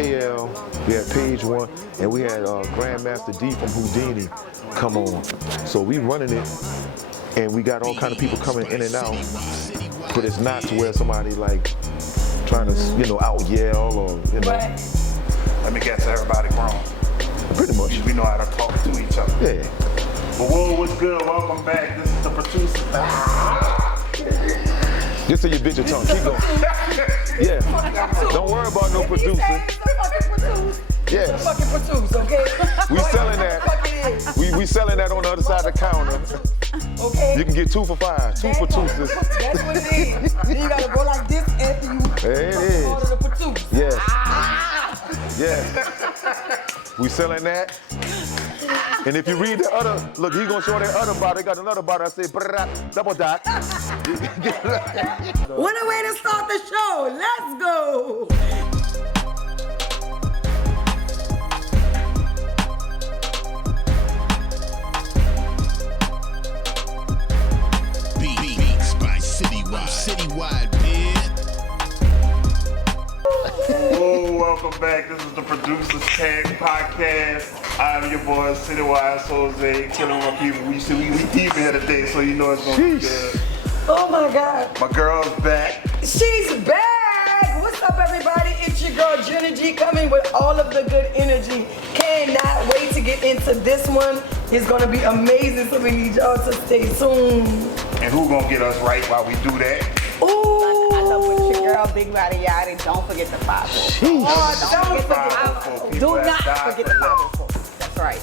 KL, we had Page One, and we had Grandmaster D from Houdini come on. So we running it, and we got all kind of people coming in and out, but it's not to where somebody like trying to, you know, out yell or, you know. Let me guess, everybody grown. Pretty much. We know how to talk to each other. Yeah. But whoa, what's good? Welcome back. This is the producer. Just till you bit your tongue. Keep going. Yeah. Don't worry about no producer. Yes. Okay? We selling that. We selling that on the other side of the counter. Okay. You can get 2 for $5. 2 for $2. That's what it is. Then you gotta go like this after you There it is. order the produce. Yes. Yes. We selling that. And if you read the other, look, he's gonna show that other bottle. They got another bottle. I say, double dot. What a way to start the show. Let's go. Beats by Citywide, bitch. Whoa, welcome back. This is the Producers Tag Podcast. I'm your boy, Citywide Sozey, killing my people. We deep in here today, so you know it's gonna be good. Oh my God. My girl's back. She's back. What's up, everybody? It's your girl, Genergy, coming with all of the good energy. Cannot wait to get into this one. It's gonna be amazing, so we need y'all to stay tuned. And who gonna get us right while we do that? Ooh. I love with your girl, Big Body Yatta. Don't forget the 504. Don't forget the 504. Do not forget the 504. That's right.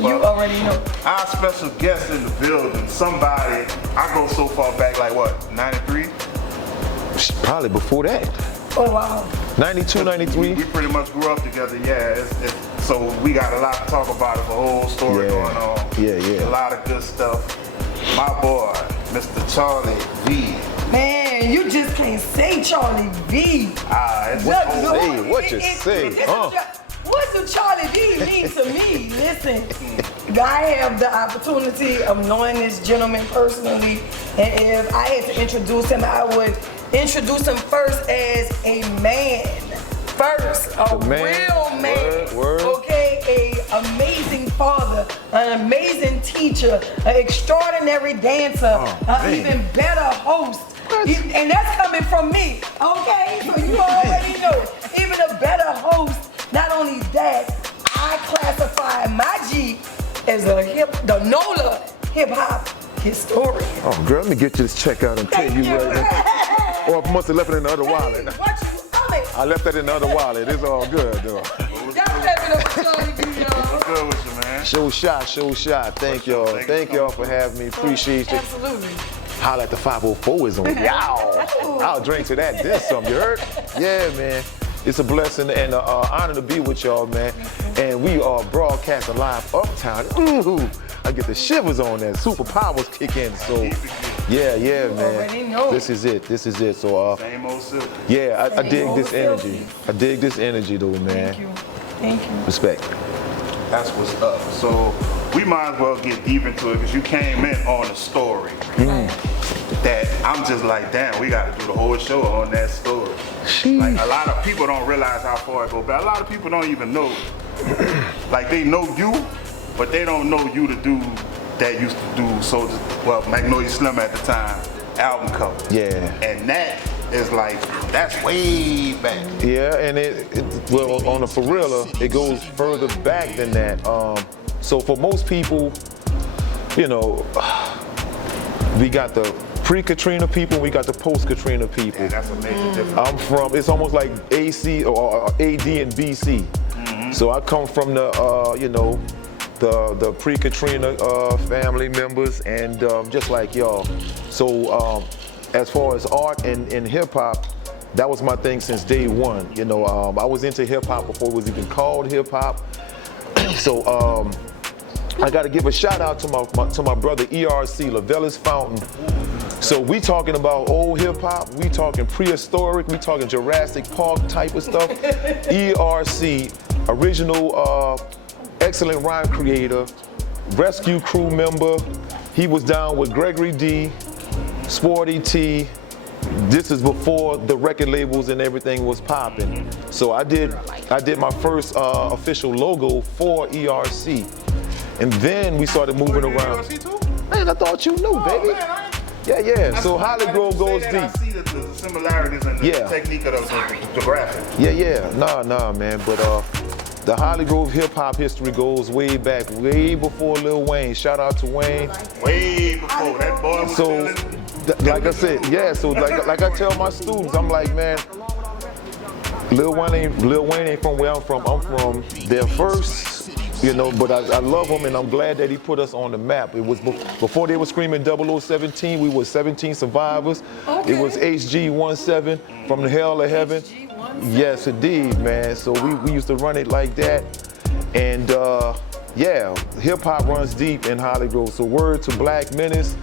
You already know. Our special guest in the building, somebody, I go so far back, like what, 93? Probably before that. Oh wow. 92, 93. We pretty much grew up together, yeah. So we got a lot to talk about. It's a whole story going on. Yeah. A lot of good stuff. My boy, Mr. Charlie V. Man, you just can't say Charlie V. What you say? What do Charlie V mean to me? Listen, I have the opportunity of knowing this gentleman personally, and if I had to introduce him, I would introduce him first as a man. First, a real man. Word. Okay, an amazing father, an amazing teacher, an extraordinary dancer, an even better host. And that's coming from me, okay? So you already know, even a better host. Not only that, I classify my G as the Nola hip-hop historian. Oh, girl, let me get you this check out and pay you right now. Or I must have left it in the other wallet. What you I left that in the other wallet. It's all good, though. What's good with you, man? Show shot. Thank y'all. Thank y'all for having me. Appreciate you. Absolutely. Holla at the 504 is on. Yow. I'll drink to that. Then some, you heard? Yeah, man. It's a blessing and an honor to be with y'all, man. And we are broadcasting live Uptown. Ooh, I get the shivers on that. Superpowers kick in. So, yeah, man. This is it. So, Same old Silky. yeah, I dig this energy. I dig this energy, though, man. Thank you. Respect. That's what's up. So we might as well get deep into it because you came in on a story that I'm just like, damn, we got to do the whole show on that story. Like a lot of people don't realize how far it goes, but a lot of people don't even know. Like they know you, but they don't know you the dude that used to do Magnolia Slim at the time, album cover. Yeah. And that is like, that's way back. Yeah, and well, on the for real, it goes further back than that. So for most people, you know, we got the pre-Katrina people, we got the post-Katrina people. Yeah, that's a major difference. It's almost like AC or AD and BC. So I come from the, the pre-Katrina family members, and just like y'all. So as far as art and hip hop, that was my thing since day one. You know, I was into hip hop before it was even called hip hop. So I got to give a shout out to my brother ERC, Lavellis Fountain. So we talking about old hip hop, we talking prehistoric, we talking Jurassic Park type of stuff. ERC, original excellent rhyme creator, rescue crew member. He was down with Gregory D, Sporty T. This is before the record labels and everything was popping. So I did I did my first official logo for ERC. And then we started moving around. ERC too? Man, I thought you knew, baby. Man, Yeah. So Holly Grove goes I deep. see the similarities in the technique of the graphic. Yeah. Nah, man. But the Holly Grove hip hop history goes way back, way before Lil Wayne. Shout out to Wayne. Way before that boy was So, like I said, so like I tell my students, I'm like, man, Lil Wayne ain't from where I'm from. I'm from their first, but I love him, and I'm glad that he put us on the map. It was before they were screaming 0017, we were 17 survivors. Okay. It was HG17 from the hell of heaven. Yes, indeed, man. So we used to run it like that. And hip hop runs deep in Holly Grove. So word to Black Menace,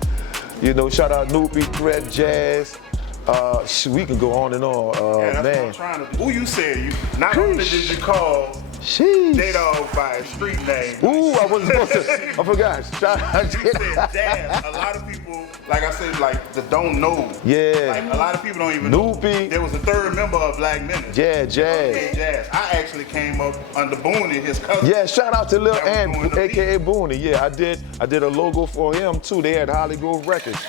shout out Noopy, Threat, Jazz. We can go on and on, that's man. what I'm trying to do. Who you said, not only did you call J-Dog by a street name. Ooh, I wasn't supposed to. I forgot. Shout out. You said Jazz. A lot of people, like I said, that don't know. Yeah. Like a lot of people don't even know. Noopy. There was a third member of Black Menace. Yeah, Jazz. Okay, Jazz. I actually came up under Booney, his cousin. Yeah, shout out to Lil That was Ant, doing the aka Booney. Yeah, I did a logo for him too. They had Holly Grove Records.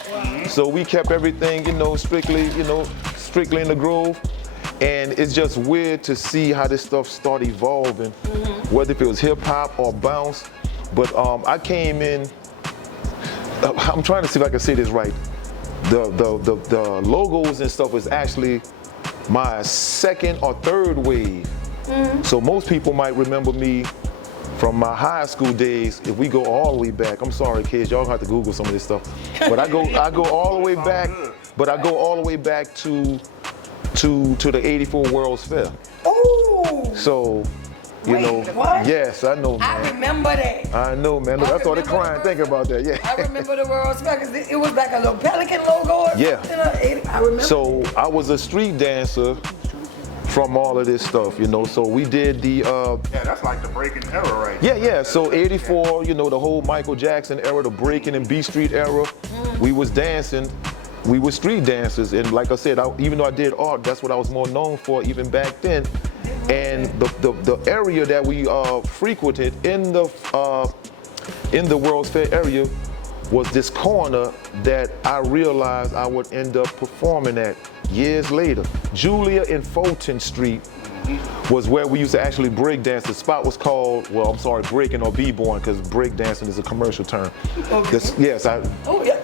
So we kept everything, strictly in the Grove. And it's just weird to see how this stuff started evolving, whether if it was hip hop or bounce. But I came in, I'm trying to see if I can say this right. The logos and stuff was actually my second or third wave. So most people might remember me from my high school days. If we go all the way back, I'm sorry kids, y'all have to Google some of this stuff. But I go all the way back, to the '84 World's Fair. Ooh. So, what? yes, I know, man. I remember that. I know, man. Look, I started crying thinking about that. Yeah. I remember the World's Fair because it was like a little pelican logo. Yeah. I remember. So I was a street dancer from all of this stuff, So we did the. Yeah, that's like the breaking era, right? Yeah. So '84, the whole Michael Jackson era, the breaking and B Street era. We was dancing. We were street dancers, and like I said, even though I did art, that's what I was more known for even back then. And the area that we frequented in the World's Fair area was this corner that I realized I would end up performing at years later. Julia and Fulton Street was where we used to actually break dance. The spot was called, breaking or b-boying, because break dancing is a commercial term. Okay.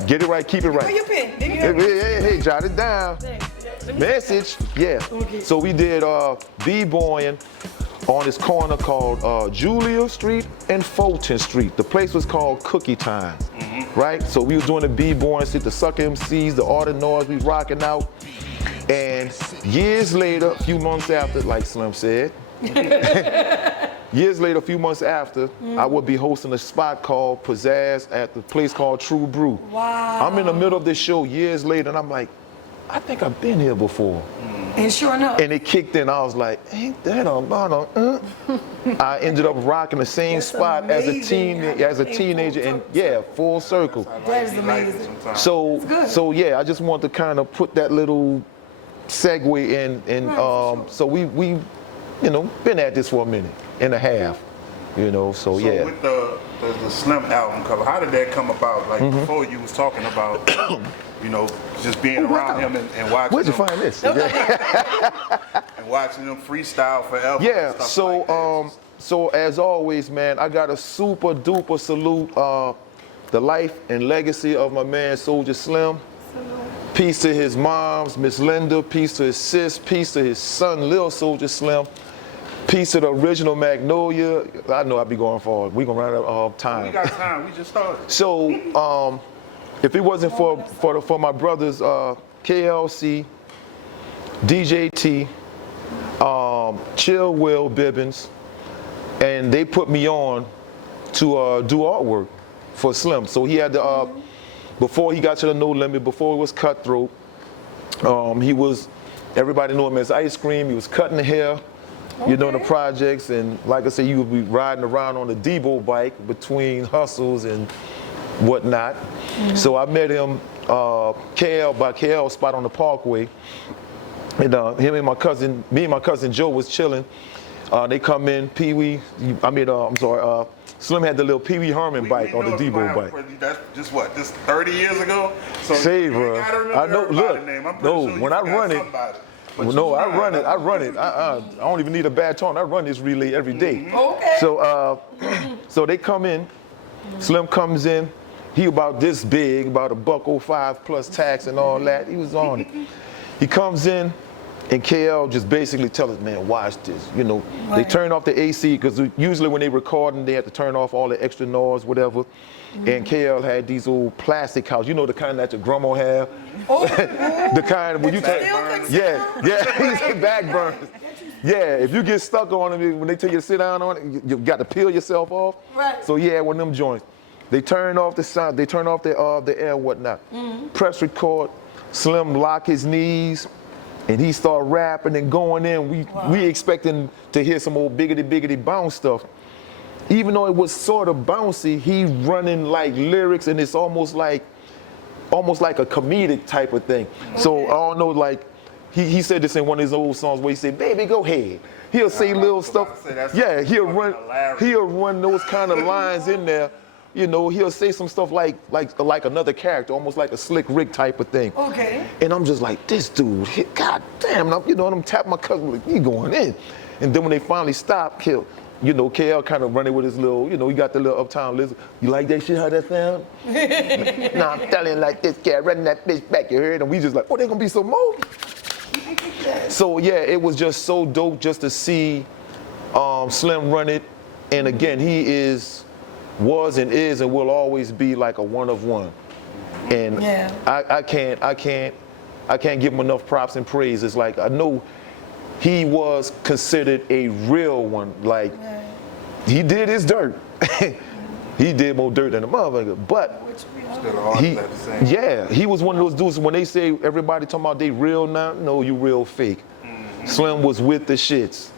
Get it right, keep it right. Where you been? Hey, jot it down. Message, yeah. Okay. So we did b-boying on this corner called Julia Street and Fulton Street. The place was called Cookie Time, right? So we were doing the b-boying, the Suck MCs, the Art of Noise, we rocking out. And years later, a few months after, like Slim said, years later, a few months after, I would be hosting a spot called Pizzazz at the place called True Brew. Wow. I'm in the middle of this show years later, and I'm like, I think I've been here before. And sure enough. And it kicked in. I was like, ain't that a I ended up rocking the same spot as a teenager, and full circle. That is amazing. So yeah, I just want to kind of put that little segue in, and so we been at this for a minute and a half, so yeah. With the Slim album cover, how did that come about? Like before you was talking about, just being around him and watching. Where'd you find this? And watching him freestyle forever. Yeah, and stuff like that. So as always, man, I got a super duper salute the life and legacy of my man Soulja Slim. Peace to his moms, Miss Linda. Peace to his sis. Peace to his son, Lil Soulja Slim. Peace to the original Magnolia. I know I'll be going forward. We're gonna run out of time. We got time. We just started. So, if it wasn't for my brothers KLC, DJT, Chill Will Bibbins, and they put me on to do artwork for Slim. So he had the before he got to the No Limit, before it was Cutthroat, everybody knew him as Ice Cream. He was cutting the hair, in the projects, and like I said, you would be riding around on a Debo bike between hustles and whatnot. So I met him by KL spot on the Parkway, and me and my cousin Joe was chilling. They come in, Slim had the little Pee Wee Herman bike or the Debo bike. That's just what, just 30 years ago? So Say, you bro. gotta remember I know. everybody's Look, name. I'm pretty no. sure you When I forgot run it, somebody. But well, you no, I run run it. I don't even need a baton. I run this relay every day. Okay. So, so they come in. Slim comes in. He about this big, about $1.05 plus tax and all that. He was on it. He comes in, and KL just basically tell us, man, watch this. You know, they turn off the AC because usually when they recording, they have to turn off all the extra noise, whatever. And KL had these old plastic couches, you know, the kind that your grandma have. The kind when you take, yeah, back burners. Yeah, if you get stuck on them, when they tell you to sit down on it, you got to peel yourself off. Right. So yeah, one of them joints. They turn off the sound, they turn off the air and whatnot. Press record, Slim lock his knees, and he start rapping and going in. We expecting to hear some old biggity bounce stuff. Even though it was sort of bouncy, he running like lyrics, and it's almost like a comedic type of thing. So I don't know, like he said this in one of his old songs where he said, "Baby, go ahead." He'll say little stuff. Yeah, he'll run those kind of lines in there. You know, he'll say some stuff like another character, almost like a Slick Rick type of thing. Okay. And I'm just like, this dude, God damn, and I'm tapping my cousin, like, he going in. And then when they finally stop, KL kind of running with his little, he got the little Uptown lizard. You like that shit, how that sound? Nah, I'm telling you like this, cat, running that bitch back, you heard? And we just like, oh, they gonna be some more? So yeah, it was just so dope just to see Slim run it. And again, he was and is and will always be like a one of one. And yeah. I can't give him enough props and praise. It's like, I know he was considered a real one. Like, he did his dirt. He did more dirt than a motherfucker. But he was one of those dudes, when they say everybody talking about they real now, no, you real fake. Slim was with the shits,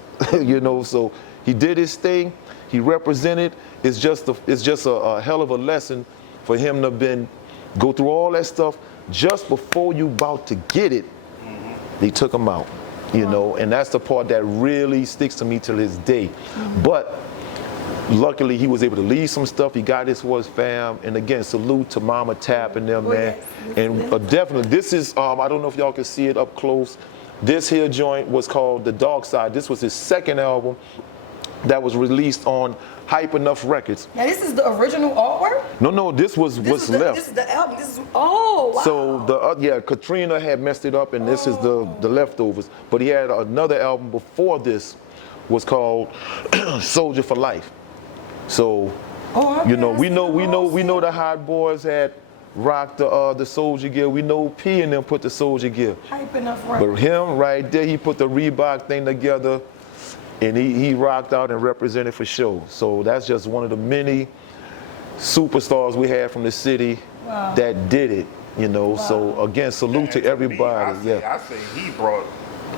so he did his thing. He represented. It's just a hell of a lesson for him to go through all that stuff. Just before you about to get it, they took him out, and that's the part that really sticks to me till this day. But luckily, he was able to leave some stuff. He got his for his fam. And again, salute to Mama Tap and them, man. And definitely, this is, I don't know if y'all can see it up close. This here joint was called The Dark Side. This was his second album that was released on Hype Enough Records. Now this is the original artwork? No, this was what's left. This is the album. Wow. So Katrina had messed it up, and this is the leftovers. But he had another album before this, was called Soldier for Life. So, we know the Hot Boys had rocked the Soldier gear. We know P and them put the Soldier gear. Hype Enough Records. But him right there, he put the Reebok thing together. And he rocked out and represented for sure. So that's just one of the many superstars we had from the city that did it, So again, salute to everybody. I say he brought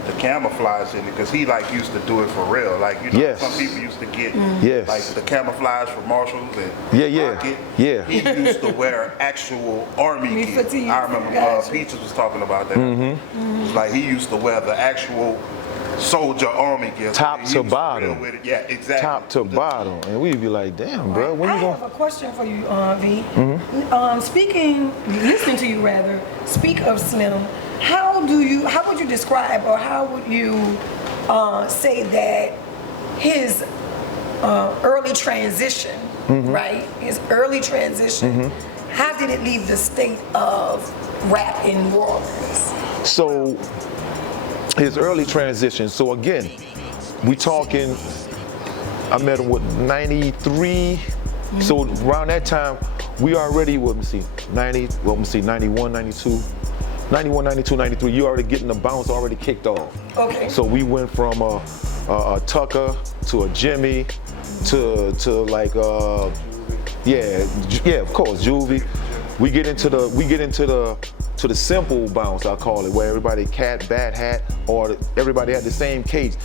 the camouflage in it because he used to do it for real. Some people used to get like the camouflage for Marshalls and Rocket. Yeah. He used to wear actual army gear. I remember Peaches was talking about that. It was like he used to wear the actual soldier army gear. Top to bottom. Yeah, exactly. Top to bottom. And we'd be like, damn, bro, when you going? I have a question for you, V. Listening to you rather, speak of Slim, how would you describe, or how would you say that his early transition, right? His early transition, how did it leave the state of rap in New Orleans? So, his early transition. So again, we talking, I met him with 93. So around that time, we already, 91, 92, 92, you already getting the bounce already kicked off. Okay. So we went from a Tucker to a Jimmy to like, of course, Juvie. We get into the simple bounce, I call it, where everybody cat, bat, hat, or everybody had the same cadence.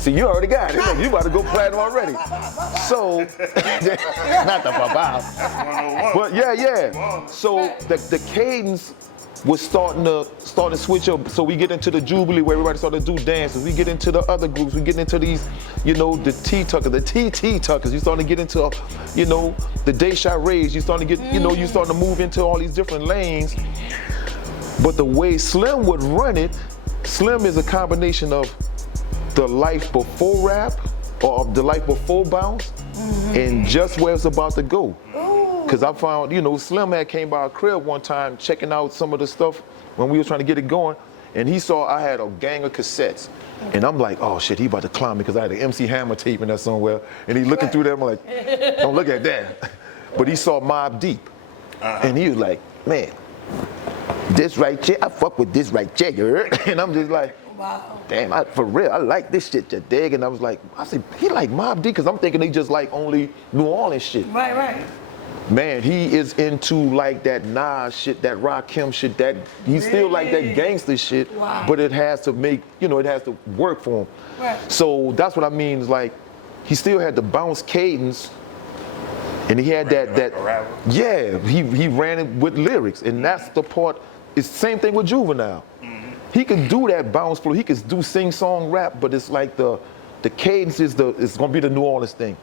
See, you already got it. Look, you about to go platinum already. So, not the pop out. But yeah. So the cadence was starting to switch up. So we get into the Jubilee where everybody started to do dances. We get into the other groups. We get into these, you know, the T-Tuckers, the TT Tuckers. You starting to get into, you know, the Daysha Rays. You starting to get, you know, you starting to move into all these different lanes. But the way Slim would run it, Slim is a combination of the life before rap or the life before bounce and just where it's about to go. Because I found, you know, Slim had came by our crib one time checking out some of the stuff when we were trying to get it going, and he saw I had a gang of cassettes. And I'm like, oh shit, he about to clown me because I had an MC Hammer tape in there somewhere. And he looking through there, I'm like, don't look at that. But he saw Mobb Deep. And he was like, man, this right here, I fuck with this right here, you heard? And I'm just like, wow. Damn, for real, I like this shit, you dig? And I was like, I said, he like Mobb Deep, because I'm thinking they just like only New Orleans shit. Right, right. Man, he is into like that Nas shit, that Rakim shit, that he's still like that gangster shit, but it has to make, you know, it has to work for him. Right. So that's what I mean, is like, he still had the bounce cadence, and he had yeah, he ran it with lyrics, and that's the part, it's the same thing with Juvenile. He could do that bounce flow, he could do sing-song rap, but it's like the cadence is it's gonna be the New Orleans thing.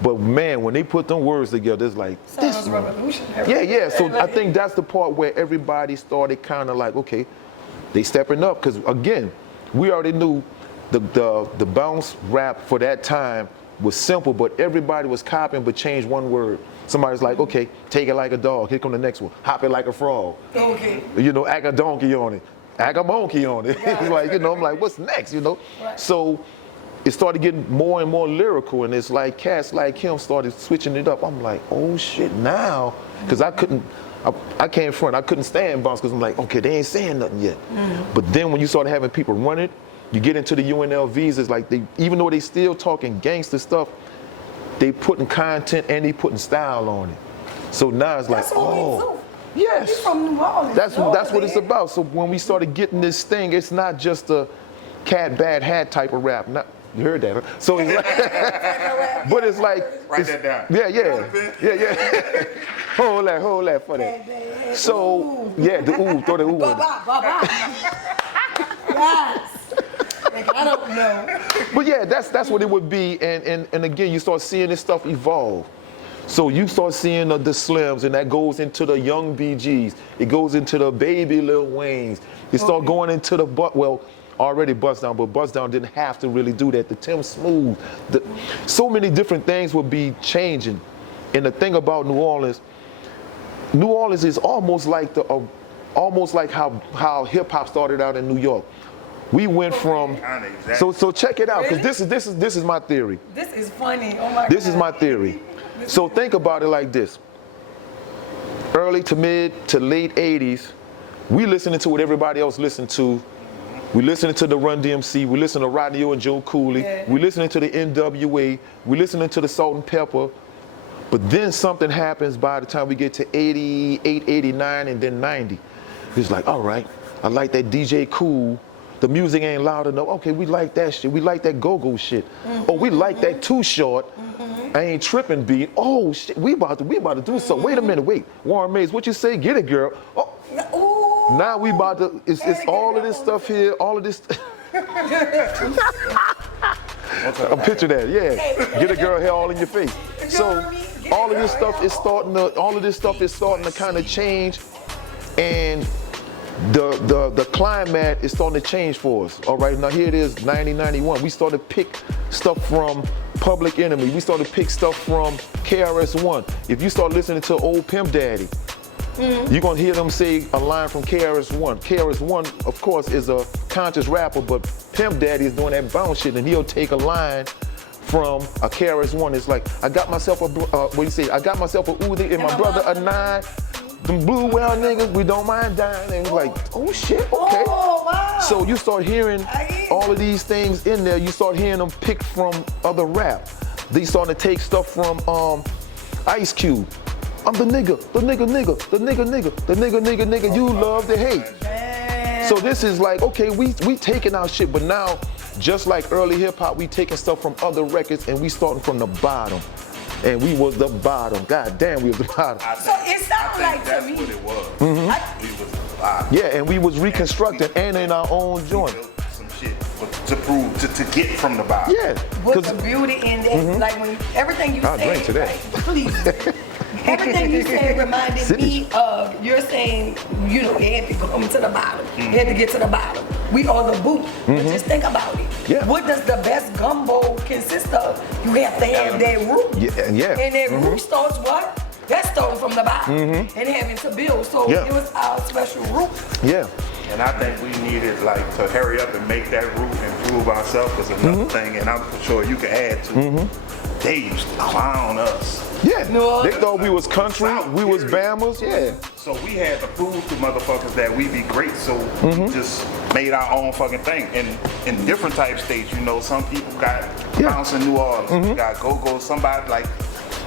But man, when they put them words together, it's like, this revolutionary. Yeah. So I think that's the part where everybody started kind of like, okay, they stepping up. Because again, we already knew the bounce rap for that time was simple, but everybody was copying but changed one word. Somebody's like, okay, take it like a dog. Here come the next one. Hop it like a frog. Okay. You know, act a donkey on it. Act a monkey on it. It's like, you know, I'm like, what's next, you know? Right. So it started getting more and more lyrical, and it's like cats like him started switching it up. I'm like, oh shit, now, because I came front, I couldn't stand bounce because I'm like, okay, they ain't saying nothing yet. But then when you started having people run it, you get into the UNLVs, it's like even though they still talking gangster stuff, they putting content and they putting style on it. So now it's like, oh, yes, he's from New Orleans. That's what it's about. So when we started getting this thing, it's not just a cat bad hat type of rap. You heard that, huh? So it's like, but it's like, write that down. Yeah. hold that for that. So yeah, the ooh, throw the ooh in. Yes. Like, I don't know. But yeah, that's what it would be, and again, you start seeing this stuff evolve. So you start seeing the Slims, and that goes into the young BGs. It goes into the baby Lil Waynes. It start going into the already Bust Down, but Bust Down didn't have to really do that. The Tim Smooth, so many different things would be changing. And the thing about New Orleans is almost like how hip hop started out in New York. We went from so check it out, because this is my theory. This is funny. Oh my God. This is my theory. So think about it like this. Early to mid to late 80s, we listening to what everybody else listened to. We listening to the Run DMC, we listening to Rodney O and Joe Cooley, we listening to the NWA, we listening to the Salt and Pepper, but then something happens by the time we get to 88, 89, and then 90. It's like, all right, I like that DJ Cool, the music ain't loud enough, okay, we like that shit, we like that go-go shit, oh, we like that Too Short, I ain't tripping beat, oh shit, we about to do something, wait a minute, Warren Mays, what you say, get it girl, oh. Now we about to, it's all of this stuff here, all of this. I'm picture that, yeah. Get a girl hair all in your face. So all of this stuff is starting to kind of change, and the climate is starting to change for us. All right, now here it is, 90, 91. We started to pick stuff from Public Enemy. We started to pick stuff from KRS-One. If you start listening to old Pimp Daddy, you're gonna hear them say a line from KRS-One. KRS-One, of course, is a conscious rapper, but Pimp Daddy is doing that bounce shit, and he'll take a line from a KRS-One. It's like, I got myself I got myself a Uzi and my brother a 9. Them blue well niggas, we don't mind dying. And it's like, oh shit, okay. Oh, wow. So you start hearing all of these things in there. You start hearing them picked from other rap. They start to take stuff from Ice Cube. I'm the nigga, you love to hate. So this is like, okay, we taking our shit, but now, just like early hip hop, we taking stuff from other records and we starting from the bottom. and we was the bottom. God damn, we was the bottom. So it sounded like to that's me. what it was. Mm-hmm. We was the bottom. Yeah, and we was reconstructing and in our own joint. We built some shit to prove to get from the bottom. Yeah, With the beauty in it, like when everything you I'll said, drink to that. right, please. Everything you said reminded me of, you're saying, you know, they had to come to the bottom. They had to get to the bottom. We are the boot. But just think about it. Yeah. What does the best gumbo consist of? You have to have that root. Yeah. And that root starts what? That starts from the bottom and having to build. So Yeah. it was our special root. Yeah. And I think we needed like to hurry up and make that route and prove ourselves was another thing. And I'm sure you can add to. They used to clown us. Yeah. No. They thought we was country, we was Bammers. Yeah. So we had to prove to motherfuckers that we be great. So we just made our own fucking thing. And in different type states, you know, some people got bounce in New Orleans, got go-go. Somebody like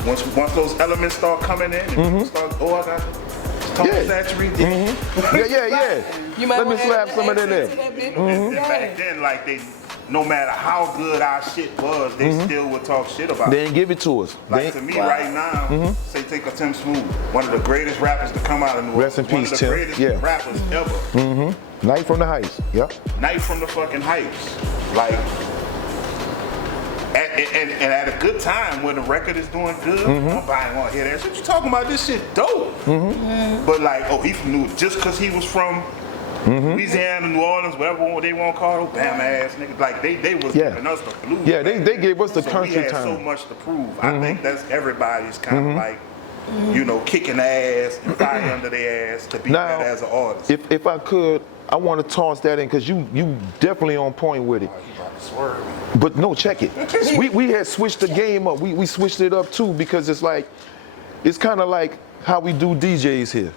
once those elements start coming in, and people start, I got tone saturated. Yeah. You might Let me wanna slap add some of that accent in. to that bit. And Yeah. back then, like no matter how good our shit was, they still would talk shit about They it. ain't give it to us. Like to me right now, say take a Tim Smooth, one of the greatest rappers to come out of New Orleans. Rest in one peace, of the Tim. greatest Yeah. rappers ever. Night from the Heights. Yep. Night from the fucking heights. Like, and at a good time when the record is doing good, nobody want to hear that shit. You talking about this shit dope. But like, he from New, just because he was from Louisiana, New Orleans, whatever they want to call it, Bama ass niggas. Like they was giving us the blues. Yeah, they gave us the So country we had time. so much to prove. I think that's everybody's kind of like, you know, kicking ass and fire under their ass to be Now, better as an artist. If I could, I want to toss that in because you definitely on point with it. You about to swerve. But no, check it. we had switched the game up. We switched it up too because it's kind of like how we do DJs here.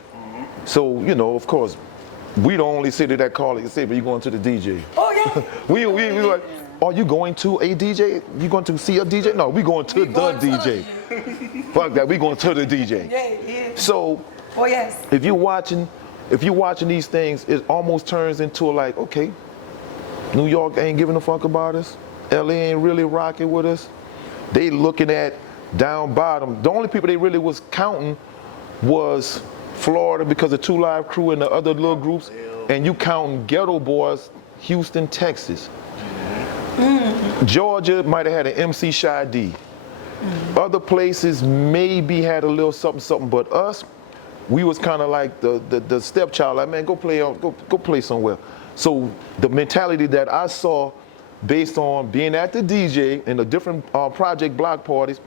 So, you know, of course, we the only city that call it and say, but you going to the DJ. Oh, yeah. We like, are you going to a DJ? You going to see a DJ? No, we going to the going to DJ. Fuck that, we going to the DJ. Yeah. So Oh, yes. if you're watching these things, it almost turns into like, okay, New York ain't giving a fuck about us. LA ain't really rocking with us. They looking at down bottom. The only people they really was counting was Florida because of Two Live Crew and the other little groups. And you counting Ghetto Boys, Houston, Texas. Georgia might have had an MC Shy D. Other places maybe had a little something, but us, we was kind of like the stepchild. Like, man, go play somewhere. So the mentality that I saw, based on being at the DJ and the different project block parties,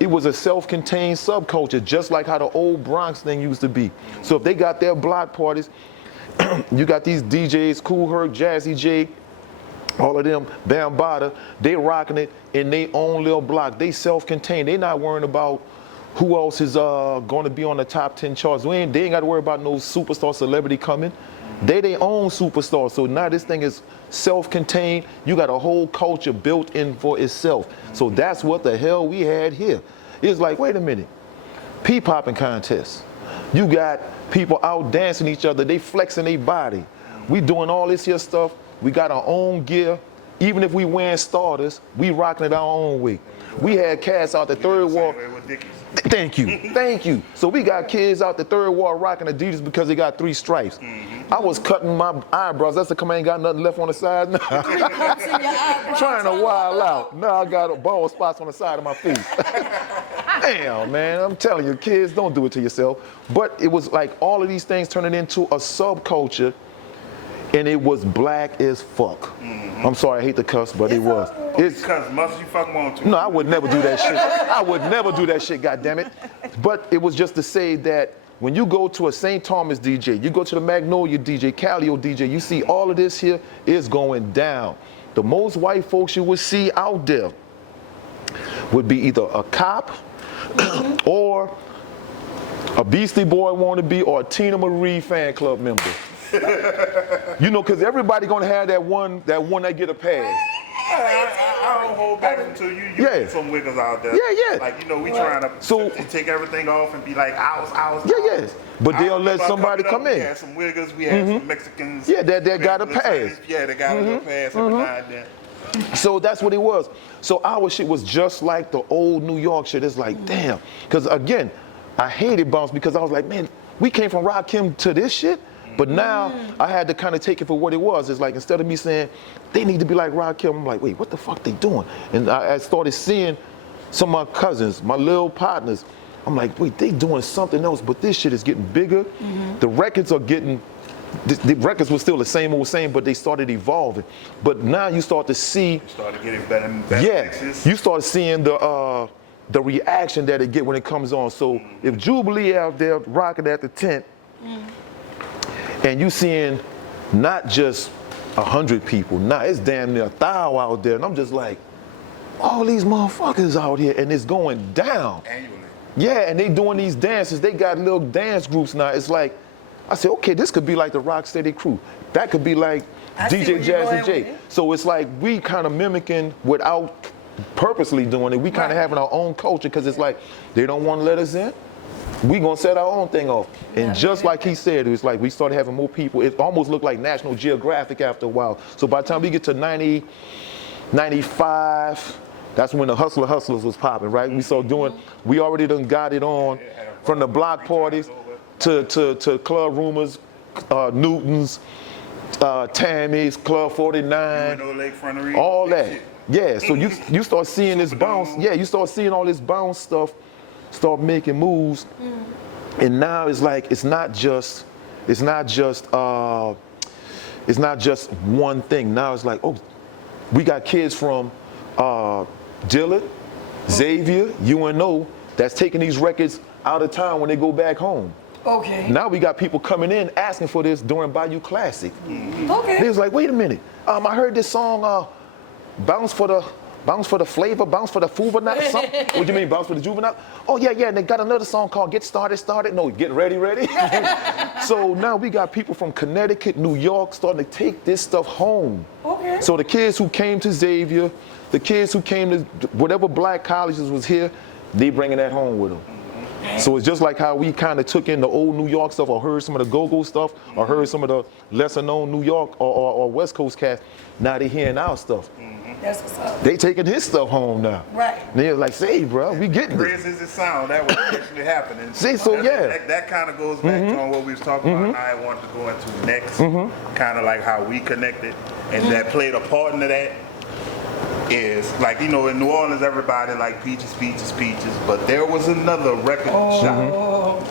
it was a self-contained subculture, just like how the old Bronx thing used to be. So if they got their block parties, you got these DJs, Kool Herc, Jazzy J, all of them, Bambaataa, they rocking it in their own little block. They self-contained. They not worrying about who else is going to be on the top 10 charts. They ain't got to worry about no superstar celebrity coming. They their own superstar. So now this thing is self-contained. You got a whole culture built in for itself. So that's what the hell we had here. It's like, wait a minute, pee-popping contests. You got people out dancing each other. They flexing their body. We doing all this here stuff. We got our own gear. Even if we wearing starters, we rocking it our own way. We had cats out the third wall. Thank you. So we got kids out the third wall rocking Adidas because they got 3 stripes. I was cutting my eyebrows. That's because I ain't got nothing left on the side now. Trying to wild out. Now I got bald spots on the side of my face. Damn, man, I'm telling you, kids, don't do it to yourself. But it was like all of these things turning into a subculture, and it was black as fuck. I'm sorry, I hate to cuss, but it was. It's because must you fuck want to. No, I would never do that shit. I would never do that shit, goddammit. But it was just to say that when you go to a St. Thomas DJ, you go to the Magnolia DJ, Calio DJ, you see all of this here is going down. The most white folks you would see out there would be either a cop or a Beastie Boy wannabe or a Tina Marie fan club member. You know, because everybody gonna have that one that get a pass. I don't hold back until you get some wiggers out there. Yeah. Like, you know, we trying to take everything off and be like, ours. Yeah. But they'll let somebody come in. We had some wiggers, we had some Mexicans. Yeah, that got a pass. Yeah, they got a pass every now and then. So that's what it was. So our shit was just like the old New York shit. It's like, damn. Because again, I hated bounce because I was like, man, we came from Rakim to this shit. But now I had to kind of take it for what it was. It's like, instead of me saying, they need to be like Rakim, I'm like, wait, what the fuck they doing? And I started seeing some of my cousins, my little partners. I'm like, wait, they doing something else, but this shit is getting bigger. The records are getting, the records were still the same old same, but they started evolving. But now you start to see, Started getting better and better mixes. you start seeing the reaction that it get when it comes on. So if Jubilee out there rocking at the tent, and you seeing not just 100 people, now it's damn near 1,000 out there, and I'm just like, all these motherfuckers out here, and it's going down. Annually. Yeah, and they doing these dances. They got little dance groups now. It's like, I said, okay, this could be like the Rocksteady crew. That could be like I see DJ where you're Jazzy going with J. it. So it's like we kind of mimicking without purposely doing it. We kind of having our own culture because it's like they don't want to let us in. We gonna set our own thing off. And just like he said, it was like we started having more people. It almost looked like National Geographic after a while. So by the time we get to 90, 95, that's when the Hustlers was popping, right? We started doing, we already done got it on from the block parties to Club Rumors, Newtons, Tammy's, Club 49, all that. Yeah, so you start seeing this bounce. Yeah, you start seeing all this bounce stuff start making moves, and now it's like it's not just one thing. Now it's like, oh, we got kids from Dillard, Xavier, UNO that's taking these records out of town when they go back home. Okay. Now we got people coming in asking for this during Bayou Classic. Okay. They was like, wait a minute, I heard this song, bounce for the flavor, bounce for the fuvenile, something. What do you mean, bounce for the juvenile? Oh yeah, and they got another song called Get Started. No, Get Ready. So now we got people from Connecticut, New York starting to take this stuff home. Okay. So the kids who came to Xavier, the kids who came to whatever black colleges was here, they bringing that home with them. So it's just like how we kind of took in the old New York stuff, or heard some of the go-go stuff, or heard some of the lesser-known New York or West Coast cats. Now they hearing our stuff. That's what's up. They taking his stuff home now. Right. And they're like, say, bro, we getting this. Crazy as it sound, that was actually happening. See, so yeah. That kind of goes back to what we was talking about, and I wanted to go into next, kind of like how we connected, and that played a part into that. Is like, you know, in New Orleans, everybody like peaches, but there was another record shop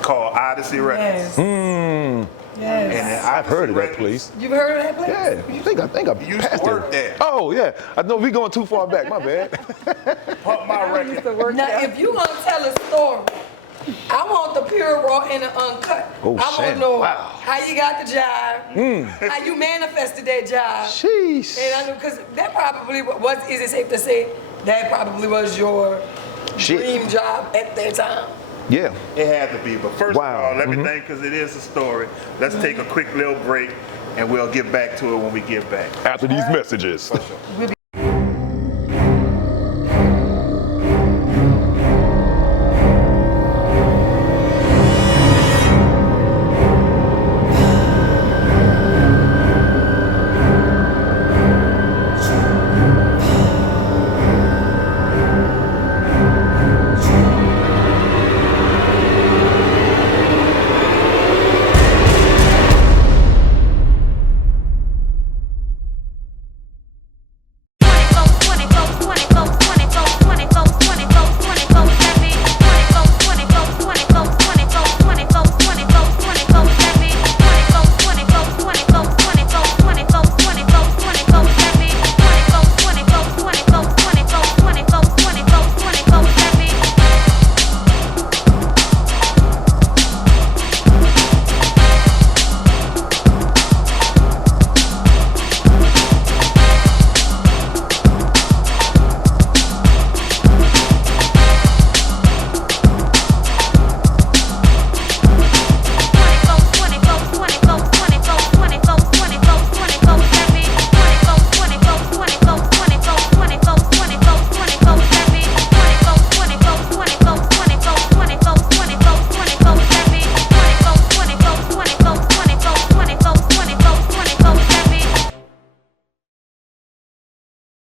called Odyssey Records. Yes. Yes. And I've heard of that place. You've heard of that place? Yeah, I think I used to passed work there. Oh yeah, I know we going too far back. My bad. Pump my record. Now, if you gonna tell a story, I want the pure, raw, and the uncut. Oh, I want shit. to know Wow. how you got the job, how you manifested that job. Sheesh. And I know, because that probably was, is it safe to say, that probably was your dream job at that time? Yeah. It had to be, but first Wow. of all, let me think, because it is a story. Let's take a quick little break, and we'll get back to it when we get back. After these messages. We'll be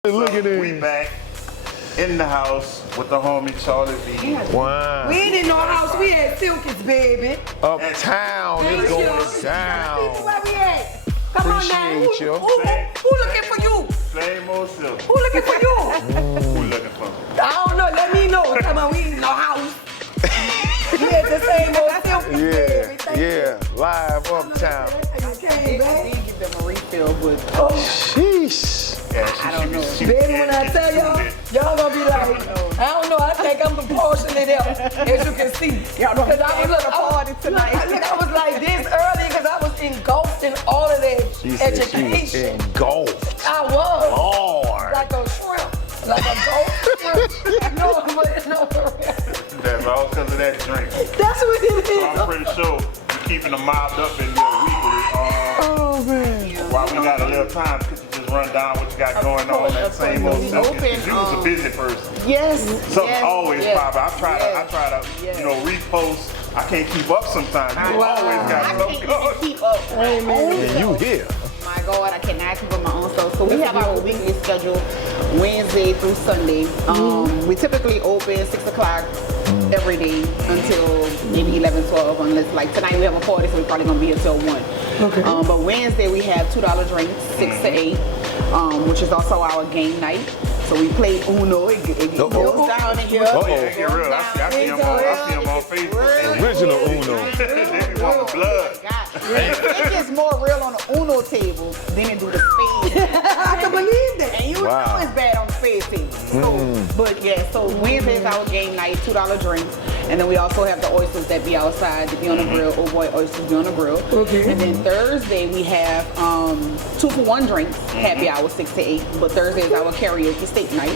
Look at this. We back in the house with the homie Charlie B. Wow. We ain't in no house, we at Silky's, baby. Uptown is going down. Where we at? Come on now. Appreciate you. Who looking for you? Same old Silky. Who looking for you? Who looking for me? I don't know, let me know. Come on, we ain't in no house. We at the same old Silky's, baby. Thank Yeah, live Uptown. Okay, I baby. did give them a refill, but Sheesh. Yeah, I don't know. Baby, when I tell y'all gonna be like, I don't know, I think I'm proportionally there, as you can see. Y'all don't Because I was a party tonight. Look, I was like this early because I was engulfed in all of that She said she was education. engulfed. I was. Lord. Like a shrimp. Like a ghost shrimp. No, for real. That's all because of that drink. That's what it So I'm is. pretty sure you're keeping them mobbed up in your weekly. Oh, man. While we got a little time, could you just run down what you got going on that same old We Silky? open, 'Cause you was a busy person. yes. Something always popping. I try to, yes. repost. I can't keep up sometimes. You always I got can't something even going. keep up. And you here. My God, I cannot keep up my own stuff. So we have our weekly schedule Wednesday through Sunday. We typically open 6 o'clock every day until maybe 11, 12, unless like tonight we have a party, so we're probably gonna be until 1. Okay. But Wednesday we have $2 drinks, 6 to 8, which is also our game night. So we play Uno. It goes down in here. Oh, yeah, they get real. I see them on Facebook. Original Uno. They be wanting blood. It gets more real on the Uno table than it do the spade. I can believe that. And you know it's bad on the spade table. So, but yeah, so Wednesday is our game night, $2 drinks. And then we also have the oysters that be outside, to be on the grill. Oh boy, oysters be on the grill. Okay. And then Thursday we have 2-for-1 drinks, happy hour 6 to 8. But Thursday is our karaoke steak night.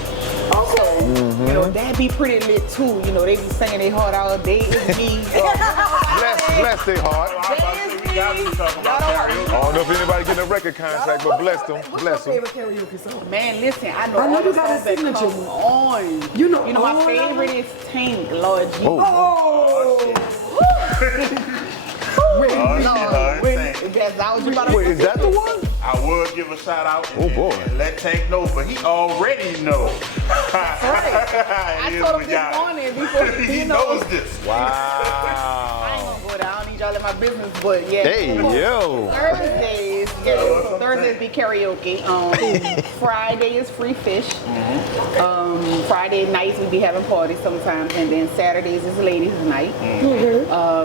So, you know, that be pretty lit too. You know, they be singing their heart out. They is me. Bless their heart. I'm about to say we got to talk about karaoke. I don't know if anybody getting a record contract, but bless them. What's Bless your them. favorite karaoke song? Man, listen, I know I know all you the got a songs that signature come one. on. You know my all of favorite is Tank, Lord Jesus. Oh. That's that was you about to Wait, is that the one? I would give a shout out and, Oh, boy. and let Tank know, but he already know. I told him this morning before He you know. knows this. I ain't Wow. gonna go there. I don't need y'all in my business, but yeah. Hey, yo. Thursdays, so Thursdays be karaoke. Friday is free fish. Friday nights we be having parties sometimes, and then Saturdays is ladies' night.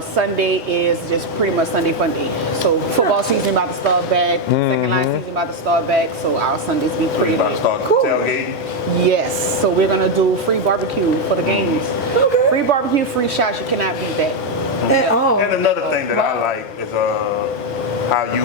Sunday is just pretty much Sunday fun day. So football season about to start back, second line season about to start back. So our Sundays be We pretty about to lit. start tailgating. Yes, so we're gonna do free barbecue for the games. Free barbecue, free shots. You cannot beat that. And another thing that I like is how you